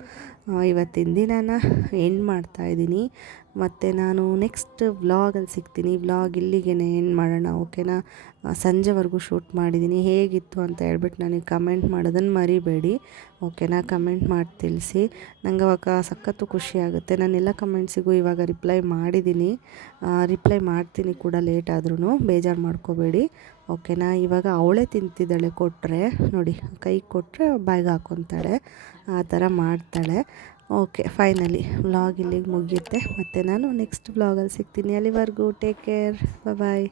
ಇವತ್ತಿನ ದಿನಾನ ಎಂಡ್ ಮಾಡ್ತಾಯಿದ್ದೀನಿ. ಮತ್ತು ನಾನು ನೆಕ್ಸ್ಟ್ ವ್ಲಾಗಲ್ಲಿ ಸಿಗ್ತೀನಿ. ವ್ಲಾಗ್ ಇಲ್ಲಿಗೆ ಎಂಡ್ ಮಾಡೋಣ, ಓಕೆನಾ? ಸಂಜೆವರೆಗೂ ಶೂಟ್ ಮಾಡಿದ್ದೀನಿ. ಹೇಗಿತ್ತು ಅಂತ ಹೇಳ್ಬಿಟ್ಟು ನನಗೆ ಕಮೆಂಟ್ ಮಾಡೋದನ್ನು ಮರಿಬೇಡಿ, ಓಕೆನಾ? ಕಮೆಂಟ್ ಮಾಡಿ ತಿಳಿಸಿ. ನಂಗೆ ಅವಾಗ ಸಖತ್ತು ಖುಷಿ ಆಗುತ್ತೆ. ನಾನೆಲ್ಲ ಕಮೆಂಟ್ಸಿಗೂ ಇವಾಗ ರಿಪ್ಲೈ ಮಾಡಿದ್ದೀನಿ, ರಿಪ್ಲೈ ಮಾಡ್ತೀನಿ ಕೂಡ, ಲೇಟ್ ಆದ್ರೂ ಬೇಜಾರು ಮಾಡ್ಕೋಬೇಡಿ, ಓಕೆನಾ? ಇವಾಗ ಅವಳೇ ತಿಂತಿದ್ದಾಳೆ, ಕೊಟ್ಟರೆ ನೋಡಿ, ಕೈ ಕೊಟ್ಟರೆ ಬಾಯಿಗೆ ಹಾಕ್ಕೊತಾಳೆ, ಆ ಥರ ಮಾಡ್ತಾಳೆ. ಓಕೆ, ಫೈನಲಿ ವ್ಲಾಗ್ ಇಲ್ಲಿಗೆ ಮುಗಿಯುತ್ತೆ. ಮತ್ತು ನಾನು ನೆಕ್ಸ್ಟ್ ವ್ಲಾಗಲ್ಲಿ ಸಿಗ್ತೀನಿ. ಅಲ್ಲಿವರೆಗೂ ಟೇಕ್ ಕೇರ್, ಬಾಯ್.